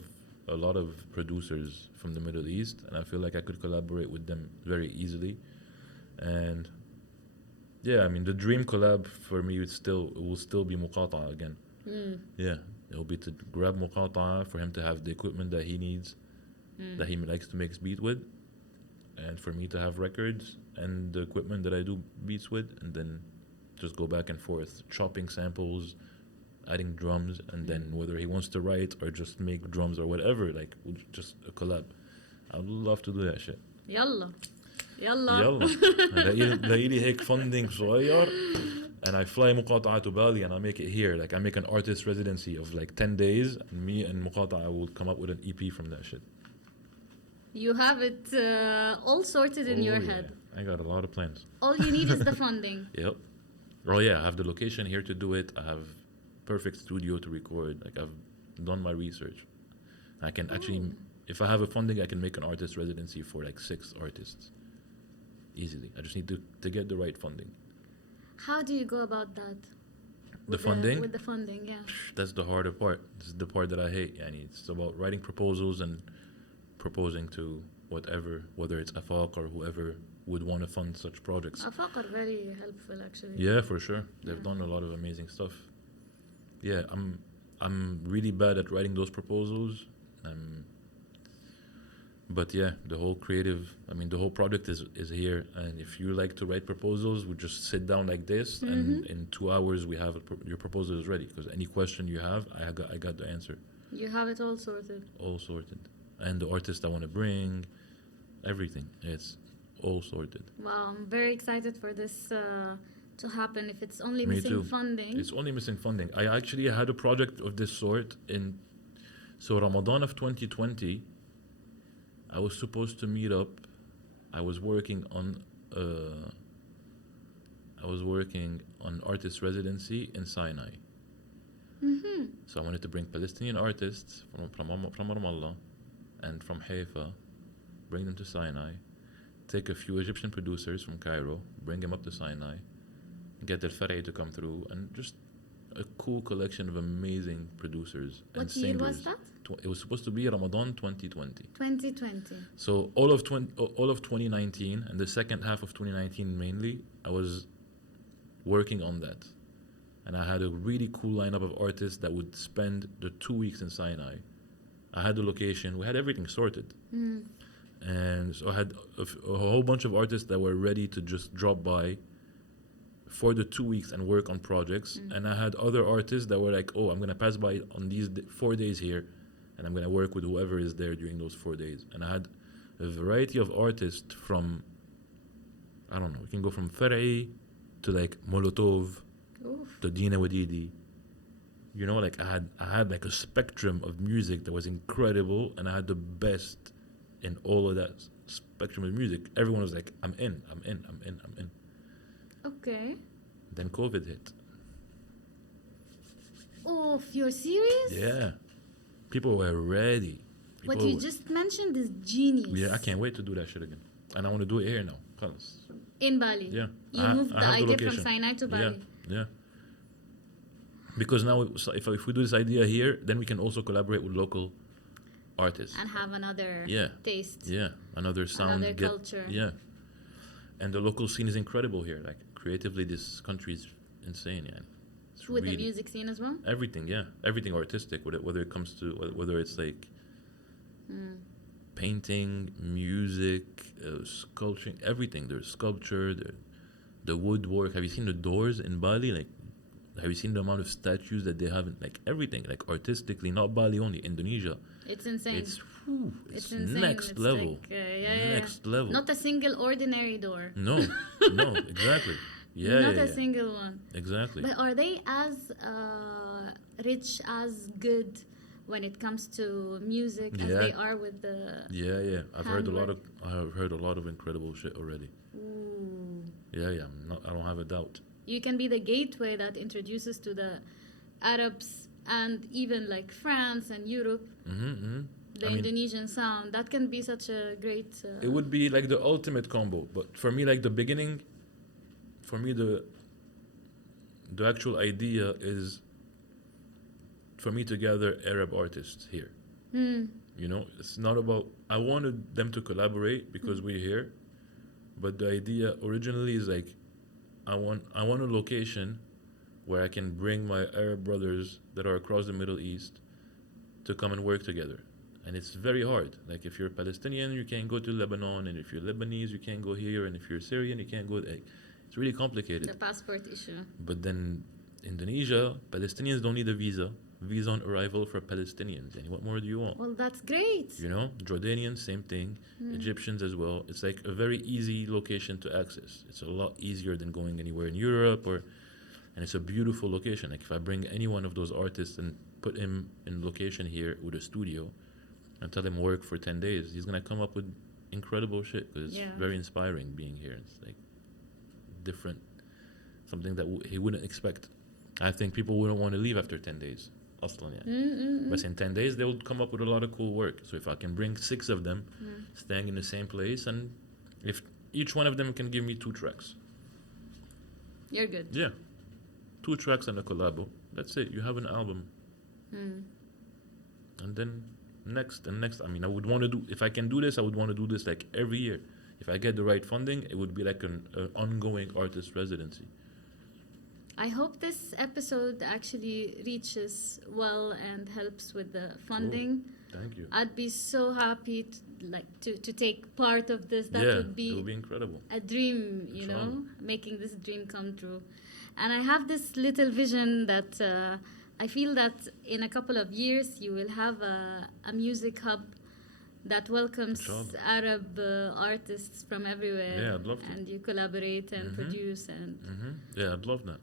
a lot of producers from the Middle East, and I feel like I could collaborate with them very easily. And yeah, I mean, the dream collab for me will still be Muqata'a again. Yeah, it'll be to grab Muqata'a for him to have the equipment that he needs, that he likes to make beat with, and for me to have records and the equipment that I do beats with, and then just go back and forth, chopping samples, adding drums, and then whether he wants to write or just make drums or whatever, like just a collab. I'd love to do that shit. يلا يلا لاقي لي هيك funding صغير and I fly مقاطعة to Bali and I make it here. Like I make an artist residency of like 10 days and me and مقاطعة will come up with an EP from that shit. You have it all sorted in your head. I got a lot of plans. All you need is the funding. Yep. Oh yeah, I have the location here to do it. I have perfect studio to record. Like I've done my research. I can actually, if I have a funding, I can make an artist residency for like 6 artists. Easily. I just need to get the right funding. How do you go about that? The funding? With the funding, yeah. That's the harder part. This is the part that I hate. Yani, it's about writing proposals and proposing to whatever, whether it's Afaq or whoever would want to fund such projects. Afaq are very helpful, actually. Yeah, for sure. They've done a lot of amazing stuff. Yeah, I'm really bad at writing those proposals. But yeah, the whole project is here. And if you like to write proposals, we just sit down like this, and in 2 hours we have your proposal is ready. Because any question you have, I got the answer. You have it all sorted. All sorted, and the artist I want to bring, everything. It's all sorted. Wow, I'm very excited for this to happen. If it's only Me missing too. funding. It's only missing funding. I actually had a project of this sort in Ramadan of 2020. I was supposed to meet up. I was working on artist residency in Sinai. So I wanted to bring Palestinian artists from Ramallah and from Haifa, bring them to Sinai, take a few Egyptian producers from Cairo, bring them up to Sinai, get Al Farai to come through, and just a cool collection of amazing producers and What year singers. was that? It was supposed to be Ramadan 2020. 2020. So all of 2019 and the second half of 2019 mainly, I was working on that. And I had a really cool lineup of artists that would spend the 2 weeks in Sinai. I had the location, we had everything sorted. And so I had a whole bunch of artists that were ready to just drop by for the 2 weeks and work on projects. And I had other artists that were like, I'm going to pass by on these 4 days here, and I'm going to work with whoever is there during those 4 days. And I had a variety of artists from, I don't know, we can go from Farai to like Molotov to Dina Wadidi. You know, like I had like a spectrum of music that was incredible, and I had the best in all of that spectrum of music. Everyone was like, I'm in. Okay. Then COVID hit. Oh, you're serious? Yeah. People were ready. What People you just mentioned is genius. Yeah, I can't wait to do that shit again. And I want to do it here now. خلاص. In Bali. Yeah. You I moved the have idea from location. Sinai to Bali. Yeah. Because now, if we do this idea here, then we can also collaborate with local artists. And have another taste. Yeah, another sound. Another culture. Yeah. And the local scene is incredible here. Like, creatively, this country is insane, yeah. It's With the really music scene as well? everything. Yeah, everything artistic. Whether it comes to whether it's like painting, music, sculpturing, everything. There's sculpture, the woodwork. Have you seen the doors in Bali? Like, have you seen the amount of statues that they have? Like everything, like artistically, not Bali only, Indonesia. It's insane. It's insane. next It's level. like, yeah. Next level. Not a single ordinary door. No, no, exactly. Yeah, Not yeah, a yeah. single one. Exactly. But are they as rich, as good when it comes to music as Yeah. they are with the? Yeah. I've heard a lot of Handwork. incredible shit already. Ooh. Yeah. I don't have a doubt. You can be the gateway that introduces to the Arabs and even like France and Europe the Indonesian sound. That can be such a great. It would be like the ultimate combo. But for me, like the beginning, for me the actual idea is for me to gather Arab artists here. You know, it's not about. I wanted them to collaborate because we're here, but the idea originally is like, I want a location where I can bring my Arab brothers that are across the Middle East to come and work together. And it's very hard. Like if you're Palestinian, you can't go to Lebanon, and if you're Lebanese, you can't go here, and if you're Syrian, you can't go. Like, it's really complicated. The passport issue. But then Indonesia, Palestinians don't need a visa. Visa on arrival for Palestinians. And what more do you want? Well, that's great. You know, Jordanians, same thing. Egyptians as well. It's like a very easy location to access. It's a lot easier than going anywhere in Europe, and it's a beautiful location. Like if I bring any one of those artists and put him in location here with a studio and tell him work for 10 days, he's gonna come up with incredible shit because it's very inspiring being here. It's like different, something that he wouldn't expect. I think people wouldn't want to leave after 10 days. But in 10 days, they will come up with a lot of cool work. So if I can bring 6 of them staying in the same place, and if each one of them can give me 2 tracks. You're good. Yeah. 2 tracks and a collabo. That's it. You have an album. And then next. I mean, I would want to do, if I can do this, I would want to do this like every year. If I get the right funding, it would be like an ongoing artist residency. I hope this episode actually reaches well and helps with the funding. Cool. Thank you. I'd be so happy to take part of this. That it would be incredible. a dream, you know, making this dream come true. And I have this little vision that I feel that in a couple of years you will have a music hub that welcomes Arab artists from everywhere. Yeah, I'd love to. And you collaborate and produce and. Yeah, I'd love that.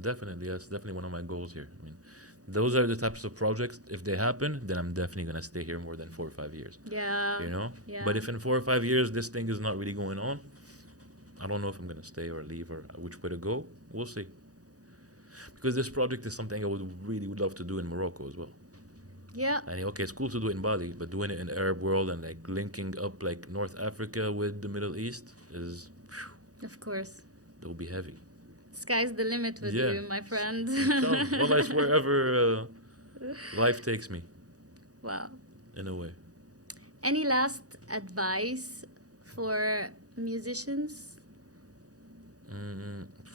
Definitely, that's definitely one of my goals here. I mean, those are the types of projects. If they happen, then I'm definitely gonna stay here more than 4 or 5 years. Yeah. You know. Yeah. But if in 4 or 5 years this thing is not really going on, I don't know if I'm gonna stay or leave or which way to go. We'll see. Because this project is something I would love to do in Morocco as well. Yeah. And okay, it's cool to do it in Bali, but doing it in the Arab world and like linking up like North Africa with the Middle East is. Of course. That will be heavy. Sky's the limit with you, my friend. Well, it's wherever life takes me. Wow. In a way. Any last advice for musicians?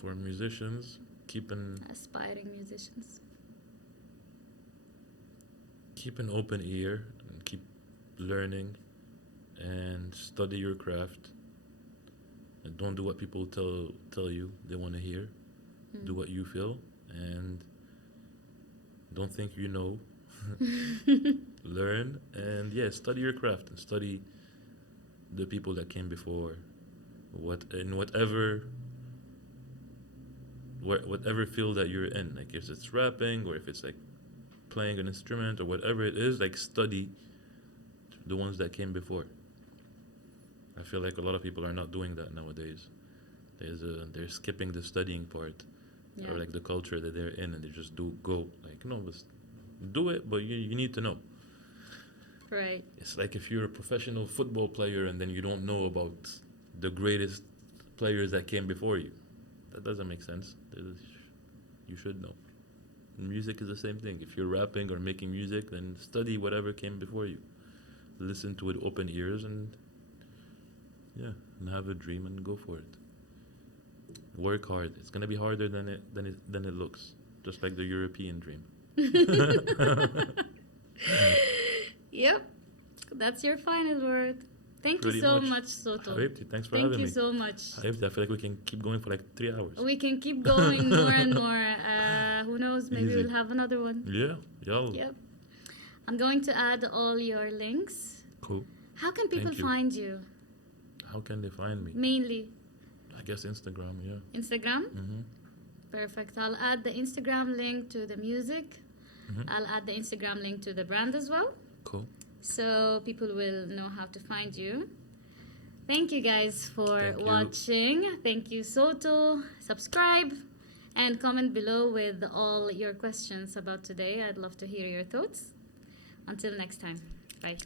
For musicians, aspiring musicians. Keep an open ear and keep learning and study your craft. And don't do what people tell you they want to hear. Do what you feel and don't think you know. Learn and study your craft and study the people that came before. Whatever field that you're in, like if it's rapping or if it's like playing an instrument or whatever it is, like study the ones that came before. I feel like a lot of people are not doing that nowadays. They're skipping the studying part, or like the culture that they're in, and they just go. Like, no, but do it, but you need to know. Right. It's like if you're a professional football player and then you don't know about the greatest players that came before you. That doesn't make sense. You should know. Music is the same thing. If you're rapping or making music, then study whatever came before you. Listen to it, open ears, and have a dream and go for it. Work hard. It's gonna be harder than it looks. just like the European dream. Yep, that's your final word. Thank Pretty you so much. much, Soto. Habibti, thanks for Thank having you me. so much. Habibti, I feel like we can keep going for like 3 hours. We can keep going more and more. Who knows? Maybe Easy. we'll have another one. Yeah, y'all. Yep. I'm going to add all your links. Cool. How can people Thank you. find you? How can they find me? Mainly I guess Instagram, yeah. Instagram? Mm-hmm. Perfect. I'll add the Instagram link to the music. Mm-hmm. I'll add the Instagram link to the brand as well. Cool. So people will know how to find you. Thank you guys for Thank you. watching. Thank you, Soto. Subscribe and comment below with all your questions about today. I'd love to hear your thoughts. Until next time. Bye.